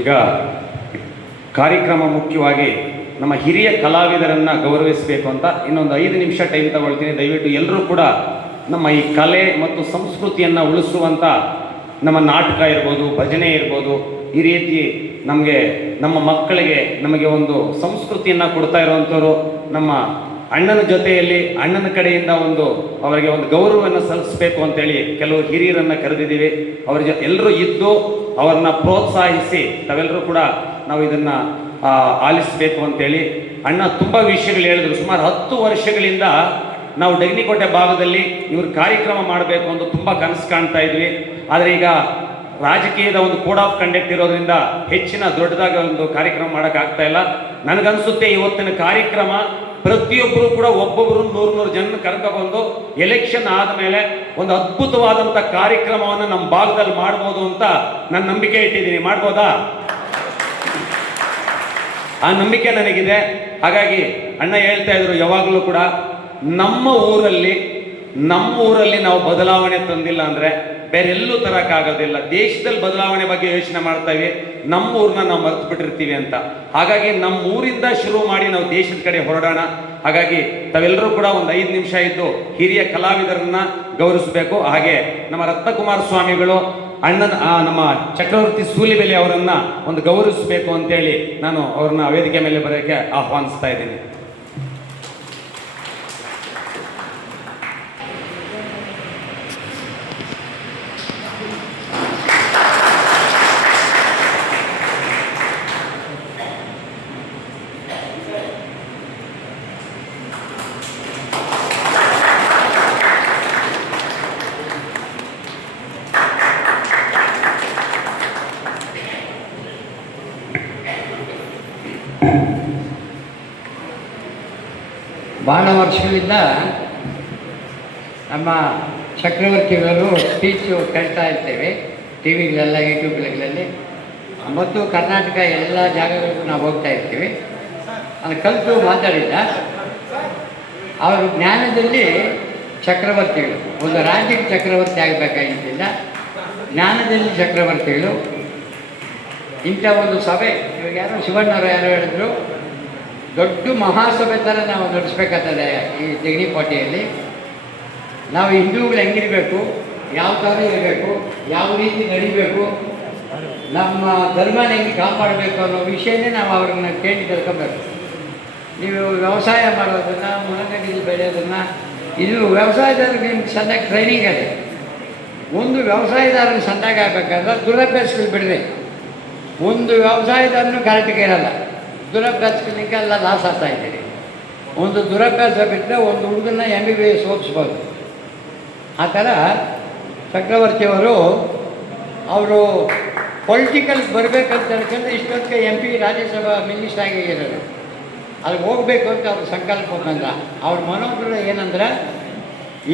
ಈಗ ಕಾರ್ಯಕ್ರಮ ಮುಖ್ಯವಾಗಿ ನಮ್ಮ ಹಿರಿಯ ಕಲಾವಿದರನ್ನು ಗೌರವಿಸಬೇಕು ಅಂತ ಇನ್ನೊಂದು 5 ನಿಮಿಷ ಟೈಮ್ ತಗೊಳ್ತೀನಿ. ದಯವಿಟ್ಟು ಎಲ್ಲರೂ ಕೂಡ ನಮ್ಮ ಈ ಕಲೆ ಮತ್ತು ಸಂಸ್ಕೃತಿಯನ್ನು ಉಳಿಸುವಂಥ ನಮ್ಮ ನಾಟಕ ಇರ್ಬೋದು, ಭಜನೆ ಇರ್ಬೋದು, ಈ ರೀತಿ ನಮಗೆ ನಮ್ಮ ಮಕ್ಕಳಿಗೆ ನಮಗೆ ಒಂದು ಸಂಸ್ಕೃತಿಯನ್ನು ಕೊಡ್ತಾ ಇರುವಂಥವ್ರು ನಮ್ಮ ಅಣ್ಣನ ಜೊತೆಯಲ್ಲಿ ಅಣ್ಣನ ಕಡೆಯಿಂದ ಅವರಿಗೆ ಒಂದು ಗೌರವವನ್ನು ಸಲ್ಲಿಸಬೇಕು ಅಂತೇಳಿ ಕೆಲವು ಹಿರಿಯರನ್ನು ಕರೆದಿದ್ದೀವಿ. ಅವ್ರ ಎಲ್ಲರೂ ಇದ್ದು ಅವ್ರನ್ನ ಪ್ರೋತ್ಸಾಹಿಸಿ ತಾವೆಲ್ಲರೂ ಕೂಡ ನಾವು ಇದನ್ನು ಆಲಿಸಬೇಕು ಅಂತೇಳಿ ಅಣ್ಣ ತುಂಬ ವಿಷಯಗಳು ಹೇಳಿದ್ರು. ಸುಮಾರು 10 ವರ್ಷಗಳಿಂದ ನಾವು ಡೆಗ್ನಿಕೋಟೆ ಭಾಗದಲ್ಲಿ ಇವ್ರ ಕಾರ್ಯಕ್ರಮ ಮಾಡಬೇಕು ಅಂತ ತುಂಬ ಕನಸು ಕಾಣ್ತಾ ಇದ್ವಿ. ಆದರೆ ಈಗ ರಾಜಕೀಯದ ಒಂದು ಕೋಡ್ ಆಫ್ ಕಂಡಕ್ಟ್ ಇರೋದ್ರಿಂದ ಹೆಚ್ಚಿನ ದೊಡ್ಡದಾಗಿ ಒಂದು ಕಾರ್ಯಕ್ರಮ ಮಾಡೋಕ್ಕಾಗ್ತಾ ಇಲ್ಲ. ನನಗನ್ಸುತ್ತೆ ಇವತ್ತಿನ ಕಾರ್ಯಕ್ರಮ ಪ್ರತಿಯೊಬ್ಬರು ಕೂಡ ಒಬ್ಬೊಬ್ಬರು 100 ಜನ ಕರ್ಕೊಬಂದು ಎಲೆಕ್ಷನ್ ಆದಮೇಲೆ ಒಂದು ಅದ್ಭುತವಾದಂಥ ಕಾರ್ಯಕ್ರಮವನ್ನು ನಮ್ಮ ಭಾಗದಲ್ಲಿ ಮಾಡ್ಬೋದು ಅಂತ ನಾನು ನಂಬಿಕೆ ಇಟ್ಟಿದ್ದೀನಿ. ಮಾಡ್ಬೋದಾ? ಆ ನಂಬಿಕೆ ನನಗಿದೆ. ಹಾಗಾಗಿ ಅಣ್ಣ ಹೇಳ್ತಾ ಇದ್ರು ಯಾವಾಗಲೂ ಕೂಡ ನಮ್ಮ ಊರಲ್ಲಿ ನಾವು ಬದಲಾವಣೆ ತಂದಿಲ್ಲ ಅಂದರೆ ಬೇರೆ ಎಲ್ಲೂ ತರೋಕ್ಕಾಗೋದಿಲ್ಲ. ದೇಶದಲ್ಲಿ ಬದಲಾವಣೆ ಬಗ್ಗೆ ಯೋಚನೆ ಮಾಡ್ತೀವಿ, ನಮ್ಮ ಊರನ್ನ ನಾವು ಮರೆತು ಬಿಟ್ಟಿರ್ತೀವಿ ಅಂತ. ಹಾಗಾಗಿ ನಮ್ಮ ಊರಿಂದ ಶುರು ಮಾಡಿ ನಾವು ದೇಶದ ಕಡೆ ಹೊರಡೋಣ. ಹಾಗಾಗಿ ತಾವೆಲ್ಲರೂ ಕೂಡ ಒಂದು 5 ನಿಮಿಷ ಇದ್ದು ಹಿರಿಯ ಕಲಾವಿದರನ್ನ ಗೌರವಿಸಬೇಕು. ಹಾಗೆ ನಮ್ಮ ರತ್ನಕುಮಾರ ಸ್ವಾಮಿಗಳು ಅಣ್ಣನ ನಮ್ಮ ಚಕ್ರವರ್ತಿ ಸೂಲಿಬೆಲೆ ಅವರನ್ನ ಒಂದು ಗೌರವಿಸಬೇಕು ಅಂತೇಳಿ ನಾನು ಅವ್ರನ್ನ ವೇದಿಕೆ ಮೇಲೆ ಬರೋಕ್ಕೆ ಆಹ್ವಾನಿಸ್ತಾ ಇದ್ದೀನಿ. ಭಾಳ ವರ್ಷಗಳಿಂದ ನಮ್ಮ ಚಕ್ರವರ್ತಿಗಳು ಸ್ಪೀಚು ಕೇಳ್ತಾ ಇರ್ತೇವೆ ಟಿ ವಿಗಳೆಲ್ಲ, ಯೂಟ್ಯೂಬ್ಗಳಲ್ಲಿ ಮತ್ತು ಕರ್ನಾಟಕ ಎಲ್ಲ ಜಾಗಗಳಿಗೂ ನಾವು ಹೋಗ್ತಾ ಇರ್ತೀವಿ. ಅದು ಕಲಿತು ಮಾತಾಡಿದ ಅವರು ಜ್ಞಾನದಲ್ಲಿ ಚಕ್ರವರ್ತಿಗಳು. ಒಂದು ರಾಜ್ಯಕ್ಕೆ ಚಕ್ರವರ್ತಿ ಆಗಬೇಕಾಗಿದ್ದಿಲ್ಲ, ಜ್ಞಾನದಲ್ಲಿ ಚಕ್ರವರ್ತಿಗಳು. ಇಂಥ ಒಂದು ಸಭೆ ಇವಾಗ ಯಾರೋ ಶಿವಣ್ಣವರು ಯಾರೋ ಹೇಳಿದ್ರು, ದೊಡ್ಡ ಮಹಾಸಭೆ ಥರ ನಾವು ನಡೆಸ್ಬೇಕಾಗ್ತದೆ ಈ ತೆಗಣಿಕೋಟೆಯಲ್ಲಿ. ನಾವು ಹಿಂದೂಗಳು ಹೆಂಗಿರಬೇಕು, ಯಾವ ಥರ ಇರಬೇಕು, ಯಾವ ರೀತಿ ನಡಿಬೇಕು, ನಮ್ಮ ಧರ್ಮನ ಹೆಂಗೆ ಕಾಪಾಡಬೇಕು ಅನ್ನೋ ವಿಷಯನೇ ನಾವು ಅವ್ರನ್ನ ಕೇಳಿ ತಿಳ್ಕೊಬೇಕು. ನೀವು ವ್ಯವಸಾಯ ಮಾಡೋದನ್ನು, ಮುನಗಡ್ಡಿ ಬೆಳೆಯೋದನ್ನು, ಇದು ವ್ಯವಸಾಯದಾರರಿಗೆ ನಿಮ್ಗೆ ಸಣ್ಣಾಗಿ ಟ್ರೈನಿಂಗ್ ಇದೆ. ಒಂದು ವ್ಯವಸಾಯದಾರರಿಗೆ ಸಣ್ಣಾಗಿ ಆಗಬೇಕಾದ್ರೆ ದುರಭ್ಯಾಸಗಳು ಬಿಡ್ರಿ. ಒಂದು ವ್ಯವಸಾಯದಾರನು ಕರೆಕ್ಟ್ಗೆ ಇರಲ್ಲ, ದುರಭ್ಯಾಸಗಳಿಗೆ ಎಲ್ಲ ಲಾಸ್ ಆಗ್ತಾ ಇದ್ದೀರಿ. ಒಂದು ದುರಭ್ಯಾಸ ಬಿಟ್ಟರೆ ಒಂದು ಹುಡುಗನ್ನ MBBS ಓದಿಸ್ಬೋದು. ಆ ಥರ ಚಕ್ರವರ್ತಿಯವರು ಅವರು ಪೊಲಿಟಿಕಲ್ ಬರಬೇಕಂತ ಹೇಳ್ಕೊಂಡ್ರೆ ಇಷ್ಟೊತ್ತಿಗೆ MP ರಾಜ್ಯಸಭಾ ಮಿನಿಸ್ಟರ್ ಆಗಿರೋರು. ಅಲ್ಲಿಗೆ ಹೋಗಬೇಕು ಅಂತ ಅವ್ರ ಸಂಕಲ್ಪ ಬಂದ. ಅವ್ರ ಮನೋಬಲ ಏನಂದ್ರೆ,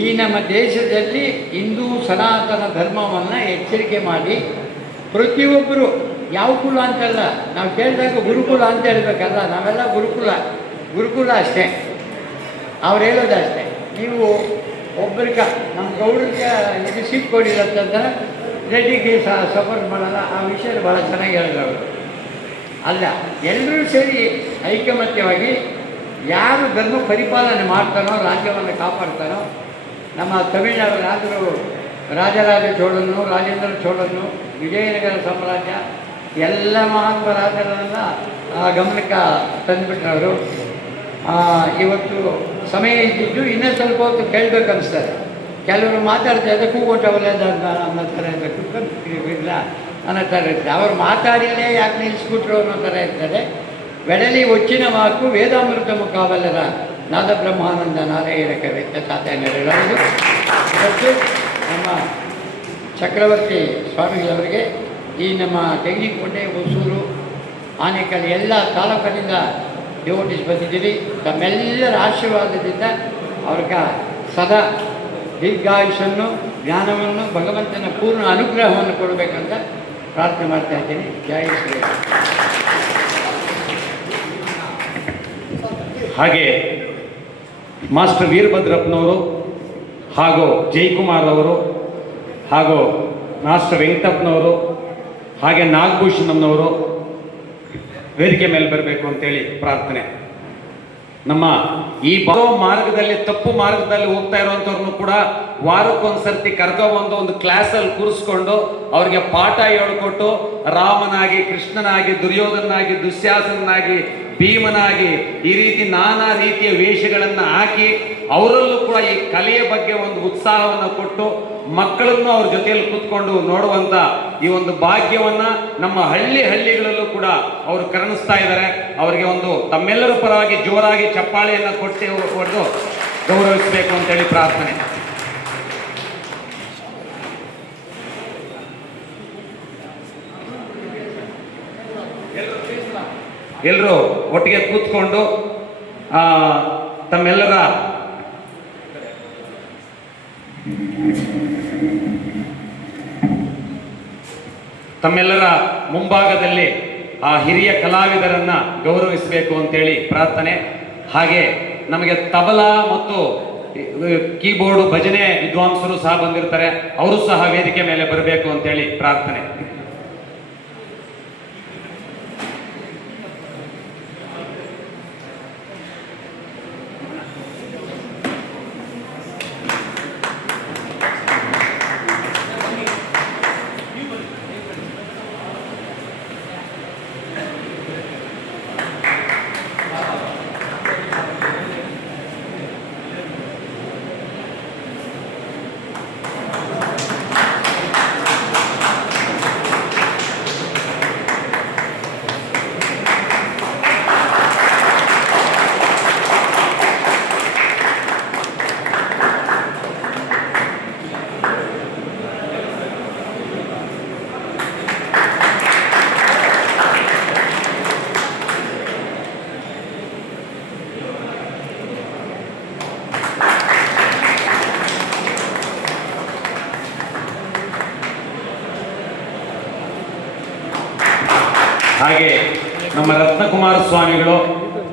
ಈ ನಮ್ಮ ದೇಶದಲ್ಲಿ ಹಿಂದೂ ಸನಾತನ ಧರ್ಮವನ್ನು ಎಚ್ಚರಿಕೆ ಮಾಡಿ ಪ್ರತಿಯೊಬ್ಬರು, ಯಾವ ಕುಲ ಅಂತಲ್ಲ, ನಾವು ಕೇಳಿದಾಗ ಗುರುಕುಲ ಅಂತ ಹೇಳ್ಬೇಕಲ್ಲ, ನಾವೆಲ್ಲ ಗುರುಕುಲ ಅಷ್ಟೇ. ಅವ್ರು ಹೇಳೋದು ಅಷ್ಟೇ. ನೀವು ಒಬ್ಬರಿಗೆ ನಮ್ಮ ಗೌಡರಿಗೆ ಇದು ಸೀಟ್ ಕೊಡಿರತ್ತಂದ್ರೆ ರೆಡ್ಡಿಗೆ ಸಪೋರ್ಟ್ ಮಾಡಲ್ಲ. ಆ ವಿಷಯ ಭಾಳ ಚೆನ್ನಾಗಿ ಹೇಳಿದ್ರು ಅವರು. ಅಲ್ಲ, ಎಲ್ಲರೂ ಸೇರಿ ಐಕಮತ್ಯವಾಗಿ ಯಾರು ಧರ್ಮ ಪರಿಪಾಲನೆ ಮಾಡ್ತಾನೋ, ರಾಜ್ಯವನ್ನು ಕಾಪಾಡ್ತಾನೋ, ನಮ್ಮ ತಮಿಳುನಾಡು ರಾಜರಾಜ ಚೋಳನು, ರಾಜೇಂದ್ರ ಚೋಳನು, ವಿಜಯನಗರ ಸಾಮ್ರಾಜ್ಯ, ಎಲ್ಲ ಮಹಾನುಭಾವರನ್ನೆಲ್ಲ ಗಮನಕ್ಕೆ ತಂದುಬಿಟ್ರವರು. ಇವತ್ತು ಸಮಯ ಇದ್ದಿದ್ದು ಇನ್ನೂ ಸ್ವಲ್ಪ ಹೊತ್ತು ಕೇಳಬೇಕು ಅನಿಸ್ತಾರೆ. ಕೆಲವರು ಮಾತಾಡ್ತಾ ಇದ್ದರೆ ಕೂಗೊಂಟವಲ್ಲ ಅನ್ನೋ ಥರ ಇಲ್ಲ ಅನ್ನೋ ಥರ ಇರ್ತದೆ. ಅವರು ಮಾತಾಡಿಲೇ ಯಾಕೆ ನಿಲ್ಲಿಸ್ಬಿಟ್ರು ಅನ್ನೋ ಥರ ಇರ್ತದೆ. వెడలి వచ్చిన మాకు వేదామృతము కావలరా ನಾದ ಬ್ರಹ್ಮಾನಂದ ನಾರಾಯಣಕ ವ್ಯಕ್ತ ತಾತಯ್ಯನವರು ಇವತ್ತು ನಮ್ಮ ಚಕ್ರವರ್ತಿ ಸ್ವಾಮಿಗಳವರಿಗೆ ಈ ನಮ್ಮ ತೆಂಗಿನಕೋಟೆ ಹೊಸೂರು ಆನೇಕಲ್ ಎಲ್ಲ ತಾಲೂಕಿನಿಂದ ಡಿವೋಟಿಸ್ ಬಂದಿದ್ದೀರಿ. ತಮ್ಮೆಲ್ಲರ ಆಶೀರ್ವಾದದಿಂದ ಅವ್ರಿಗೆ ಸದಾ ದೀರ್ಘಾಯುಷನ್ನು ಜ್ಞಾನವನ್ನು ಭಗವಂತನ ಪೂರ್ಣ ಅನುಗ್ರಹವನ್ನು ಕೊಡಬೇಕಂತ ಪ್ರಾರ್ಥನೆ ಮಾಡ್ತಾ ಇದ್ದೀನಿ. ಜೈ ಶ್ರೀ. ಹಾಗೆ ಮಾಸ್ಟರ್ ವೀರಭದ್ರಪ್ಪನವರು ಹಾಗೂ ಜಯಕುಮಾರ್ ಅವರು ಹಾಗೂ ಮಾಸ್ಟರ್ ವೆಂಕಟಪ್ಪನವರು ಹಾಗೆ ನಾಗಭೂಷಣಮ್ನವರು ವೇದಿಕೆ ಮೇಲೆ ಬರಬೇಕು ಅಂತೇಳಿ ಪ್ರಾರ್ಥನೆ. ನಮ್ಮ ಈ ಬರೋ ಮಾರ್ಗದಲ್ಲಿ ತಪ್ಪು ಮಾರ್ಗದಲ್ಲಿ ಹೋಗ್ತಾ ಇರುವಂಥವ್ರನ್ನು ಕೂಡ ವಾರಕ್ಕೊಂದ್ಸರ್ತಿ ಕರ್ಕೊಬಂದು ಒಂದು ಕ್ಲಾಸಲ್ಲಿ ಕೂರಿಸ್ಕೊಂಡು ಅವ್ರಿಗೆ ಪಾಠ ಹೇಳ್ಕೊಟ್ಟು ರಾಮನಾಗಿ, ಕೃಷ್ಣನಾಗಿ, ದುರ್ಯೋಧನಾಗಿ, ದುಶ್ಯಾಸನಾಗಿ, ಭೀಮನಾಗಿ ಈ ರೀತಿ ನಾನಾ ರೀತಿಯ ವೇಷಗಳನ್ನು ಹಾಕಿ ಅವರಲ್ಲೂ ಕೂಡ ಈ ಕಲೆಯ ಬಗ್ಗೆ ಒಂದು ಉತ್ಸಾಹವನ್ನು ಕೊಟ್ಟು ಮಕ್ಕಳನ್ನು ಅವ್ರ ಜೊತೆಯಲ್ಲಿ ಕೂತ್ಕೊಂಡು ನೋಡುವಂತ ಈ ಒಂದು ಭಾಗ್ಯವನ್ನ ನಮ್ಮ ಹಳ್ಳಿಗಳಲ್ಲೂ ಕೂಡ ಅವರು ಕರುಣಿಸ್ತಾ ಇದ್ದಾರೆ. ಅವರಿಗೆ ಒಂದು ತಮ್ಮೆಲ್ಲರ ಪರವಾಗಿ ಜೋರಾಗಿ ಚಪ್ಪಾಳೆಯನ್ನು ಹೊಡೆದು ಗೌರವಿಸಬೇಕು ಅಂತೇಳಿ ಪ್ರಾರ್ಥನೆ. ಎಲ್ಲರೂ ಒಟ್ಟಿಗೆ ಕೂತ್ಕೊಂಡು ತಮ್ಮೆಲ್ಲರ ಮುಂಭಾಗದಲ್ಲಿ ಆ ಹಿರಿಯ ಕಲಾವಿದರನ್ನ ಗೌರವಿಸಬೇಕು ಅಂತೇಳಿ ಪ್ರಾರ್ಥನೆ. ಹಾಗೆ ನಮಗೆ ತಬಲಾ ಮತ್ತು ಕೀಬೋರ್ಡ್ ಭಜನೆ ವಿದ್ವಾಂಸರು ಸಹ ಬಂದಿರ್ತಾರೆ, ಅವರು ಸಹ ವೇದಿಕೆ ಮೇಲೆ ಬರಬೇಕು ಅಂತೇಳಿ ಪ್ರಾರ್ಥನೆ. ಹಾಗೆ ನಮ್ಮ ರತ್ನಕುಮಾರ ಸ್ವಾಮಿಗಳು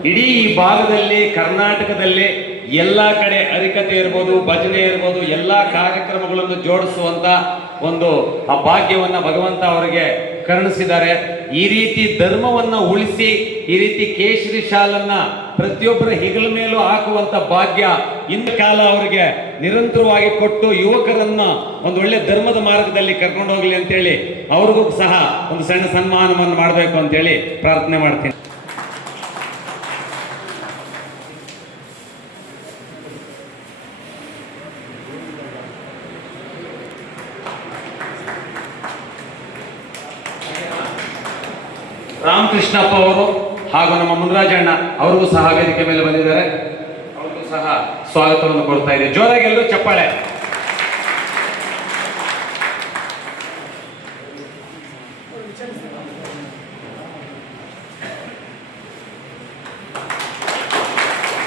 ಇಡೀ ಈ ಭಾಗದಲ್ಲಿ ಕರ್ನಾಟಕದಲ್ಲಿ ಎಲ್ಲ ಕಡೆ ಹರಿಕತೆ ಇರ್ಬೋದು, ಭಜನೆ ಇರ್ಬೋದು, ಎಲ್ಲ ಕಾರ್ಯಕ್ರಮಗಳನ್ನು ಜೋಡಿಸುವಂತ ಒಂದು ಆ ಭಾಗ್ಯವನ್ನ ಭಗವಂತ ಅವರಿಗೆ ಕರುಣಿಸಿದ್ದಾರೆ. ಈ ರೀತಿ ಧರ್ಮವನ್ನ ಉಳಿಸಿ ಈ ರೀತಿ ಕೇಸರಿ ಶಾಲನ್ನ ಪ್ರತಿಯೊಬ್ಬರ ಹೆಗಲ ಮೇಲೂ ಹಾಕುವಂತ ಭಾಗ್ಯ ಇಂದ ಕಾಲ ಅವರಿಗೆ ನಿರಂತರವಾಗಿ ಕೊಟ್ಟು ಯುವಕರನ್ನ ಒಂದು ಒಳ್ಳೆ ಧರ್ಮದ ಮಾರ್ಗದಲ್ಲಿ ಕರ್ಕೊಂಡು ಹೋಗ್ಲಿ ಅಂತೇಳಿ ಅವ್ರಿಗೂ ಸಹ ಒಂದು ಸಣ್ಣ ಸನ್ಮಾನವನ್ನು ಮಾಡಬೇಕು ಅಂತೇಳಿ ಪ್ರಾರ್ಥನೆ ಮಾಡ್ತೀನಿ. ರಾಮಕೃಷ್ಣಪ್ಪ ಅವರು ಹಾಗೂ ನಮ್ಮ ಮುನ್ರಾಜಣ್ಣ ಅವ್ರಿಗೂ ಸಹ ವೇದಿಕೆ ಮೇಲೆ ಬಂದಿದ್ದಾರೆ, ಅವ್ರಿಗೂ ಸಹ ಸ್ವಾಗತವನ್ನು ಕೊಡ್ತಾ ಇದೆ. ಜೋರಾಗಿ ಎಲ್ಲರೂ ಚಪ್ಪಾಳೆ.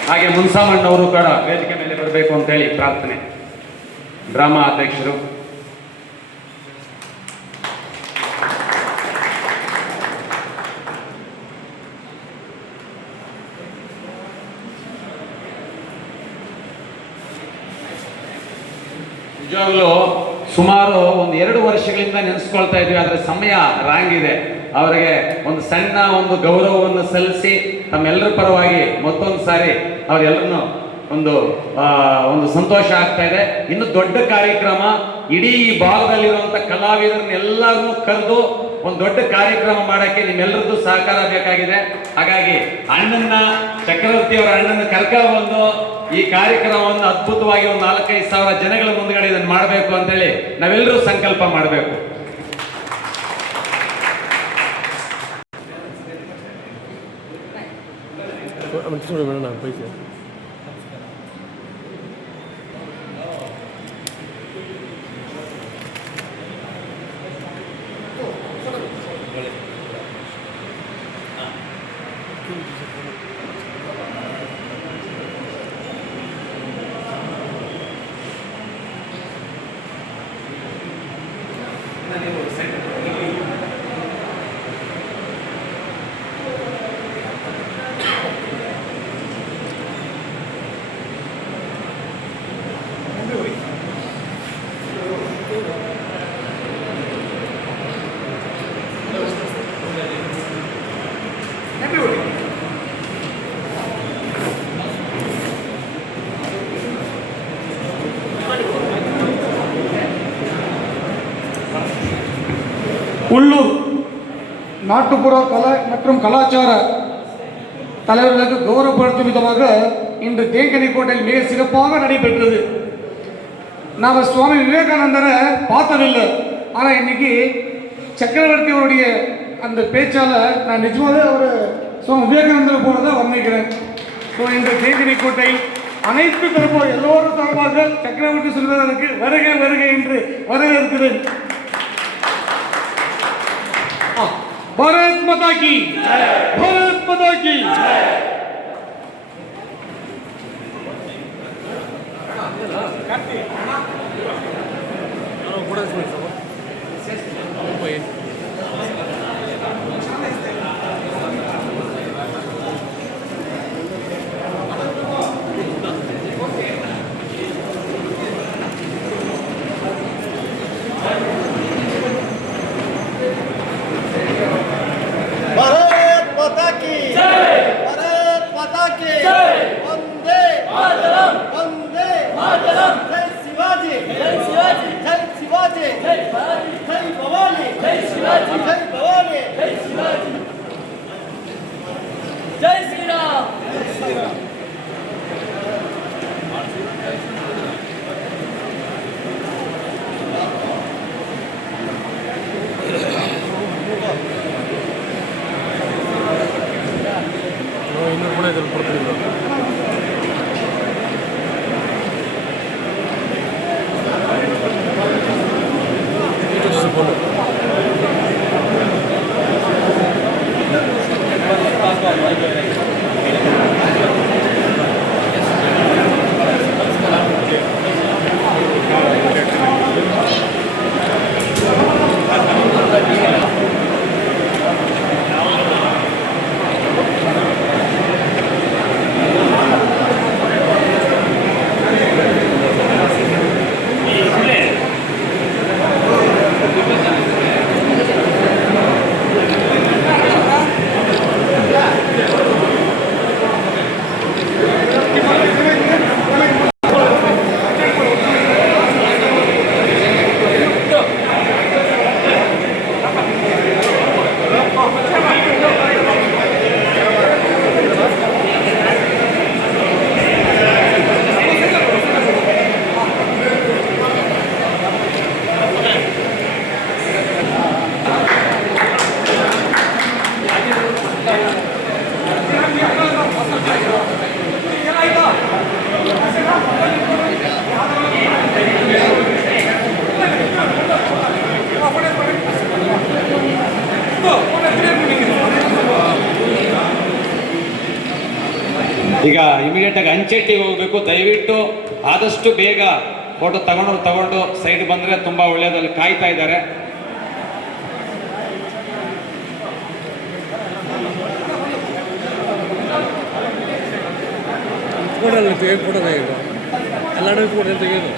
ಹಾಗೆ ಮುನ್ಸಾಮಣ್ಣವರು ಕೂಡ ವೇದಿಕೆ ಮೇಲೆ ಬರಬೇಕು ಅಂತ ಹೇಳಿ ಪ್ರಾರ್ಥನೆ. ಡ್ರಾಮಾ ಅಧ್ಯಕ್ಷರು. ನಿಜವಾಗ್ಲೂ ಸುಮಾರು ಒಂದು 2 ವರ್ಷಗಳಿಂದ ನೆನೆಸ್ಕೊಳ್ತಾ ಇದ್ವಿ, ಆದರೆ ಸಮಯ ರಾಂಗ್ ಇದೆ. ಅವರಿಗೆ ಒಂದು ಸಣ್ಣ ಒಂದು ಗೌರವವನ್ನು ಸಲ್ಲಿಸಿ ತಮ್ಮೆಲ್ಲರ ಪರವಾಗಿ ಮತ್ತೊಂದು ಸಾರಿ ಅವರೆಲ್ಲರನ್ನು ಒಂದು ಸಂತೋಷ ಆಗ್ತಾ ಇದೆ. ಇನ್ನು ದೊಡ್ಡ ಕಾರ್ಯಕ್ರಮ, ಇಡೀ ಈ ಭಾಗದಲ್ಲಿರುವಂತ ಕಲಾವಿದರನ್ನೆಲ್ಲರನ್ನು ಕರೆದು ಒಂದು ದೊಡ್ಡ ಕಾರ್ಯಕ್ರಮ ಮಾಡಕ್ಕೆ ನಿಮ್ಮೆಲ್ಲರದ್ದು ಸಹಕಾರ ಬೇಕಾಗಿದೆ. ಹಾಗಾಗಿ ಅಣ್ಣನ್ನ ಚಕ್ರವರ್ತಿ ಅವರ ಅಣ್ಣನ ಕರ್ಕೊಂಡ್ಬಂದು ಈ ಕಾರ್ಯಕ್ರಮವನ್ನು ಅದ್ಭುತವಾಗಿ ಒಂದು 4-5 ಸಾವಿರ ಜನಗಳ ಮುಂದ್ಗಡೆ ಇದನ್ನು ಮಾಡಬೇಕು ಅಂತೇಳಿ ನಾವೆಲ್ಲರೂ ಸಂಕಲ್ಪ ಮಾಡಬೇಕು. உள்ளூர் நாட்டுப்புற கலை மற்றும் கலாச்சார தலைவர்களுக்கு கௌரவப்படுத்தும் விதமாக இன்று தேங்கனிக்கோட்டையில் மிக சிறப்பாக நடைபெற்றது. நாம் சுவாமி விவேகானந்தரை பார்த்ததில்லை, ஆனால் இன்னைக்கு சக்கரவர்த்தி அவருடைய அந்த பேச்சால் நான் நிஜமாவே அவர் சுவாமி விவேகானந்தரை போல தான் வர்ணிக்கிறேன். ஸோ இந்த தேங்கனிக்கோட்டை அனைத்து தரப்பு எல்லோரும் சார்பாக சக்கரவர்த்தி சொல்வதற்கு வருகை வருகை என்று வரவேற்கிறேன். भारत माता की भारत माता की भारत माता की भारत माता की वंदे मातरम वंदे मातरम जय शिवाजी जय शिवाजी जय शिवाजी जय भवानी जय शिवाजी जय भवानी जय शिवाजी जय श्री राम जय श्री राम. ಈಗ ಇಮಿಡಿಯೇಟ್ ಆಗಿ ಅಂಚೆಟ್ಟಿಗೆ ಹೋಗ್ಬೇಕು. ದಯವಿಟ್ಟು ಆದಷ್ಟು ಬೇಗ ಫೋಟೋ ತಗೊಂಡು ಸೈಡ್ ಬಂದ್ರೆ ತುಂಬಾ ಒಳ್ಳೇದಲ್ಲಿ ಕಾಯ್ತಾ ಇದ್ದಾರೆ. ಫೋಟೋ ತೆಗೆದು ಎಲ್ಲ ತೆಗೆದು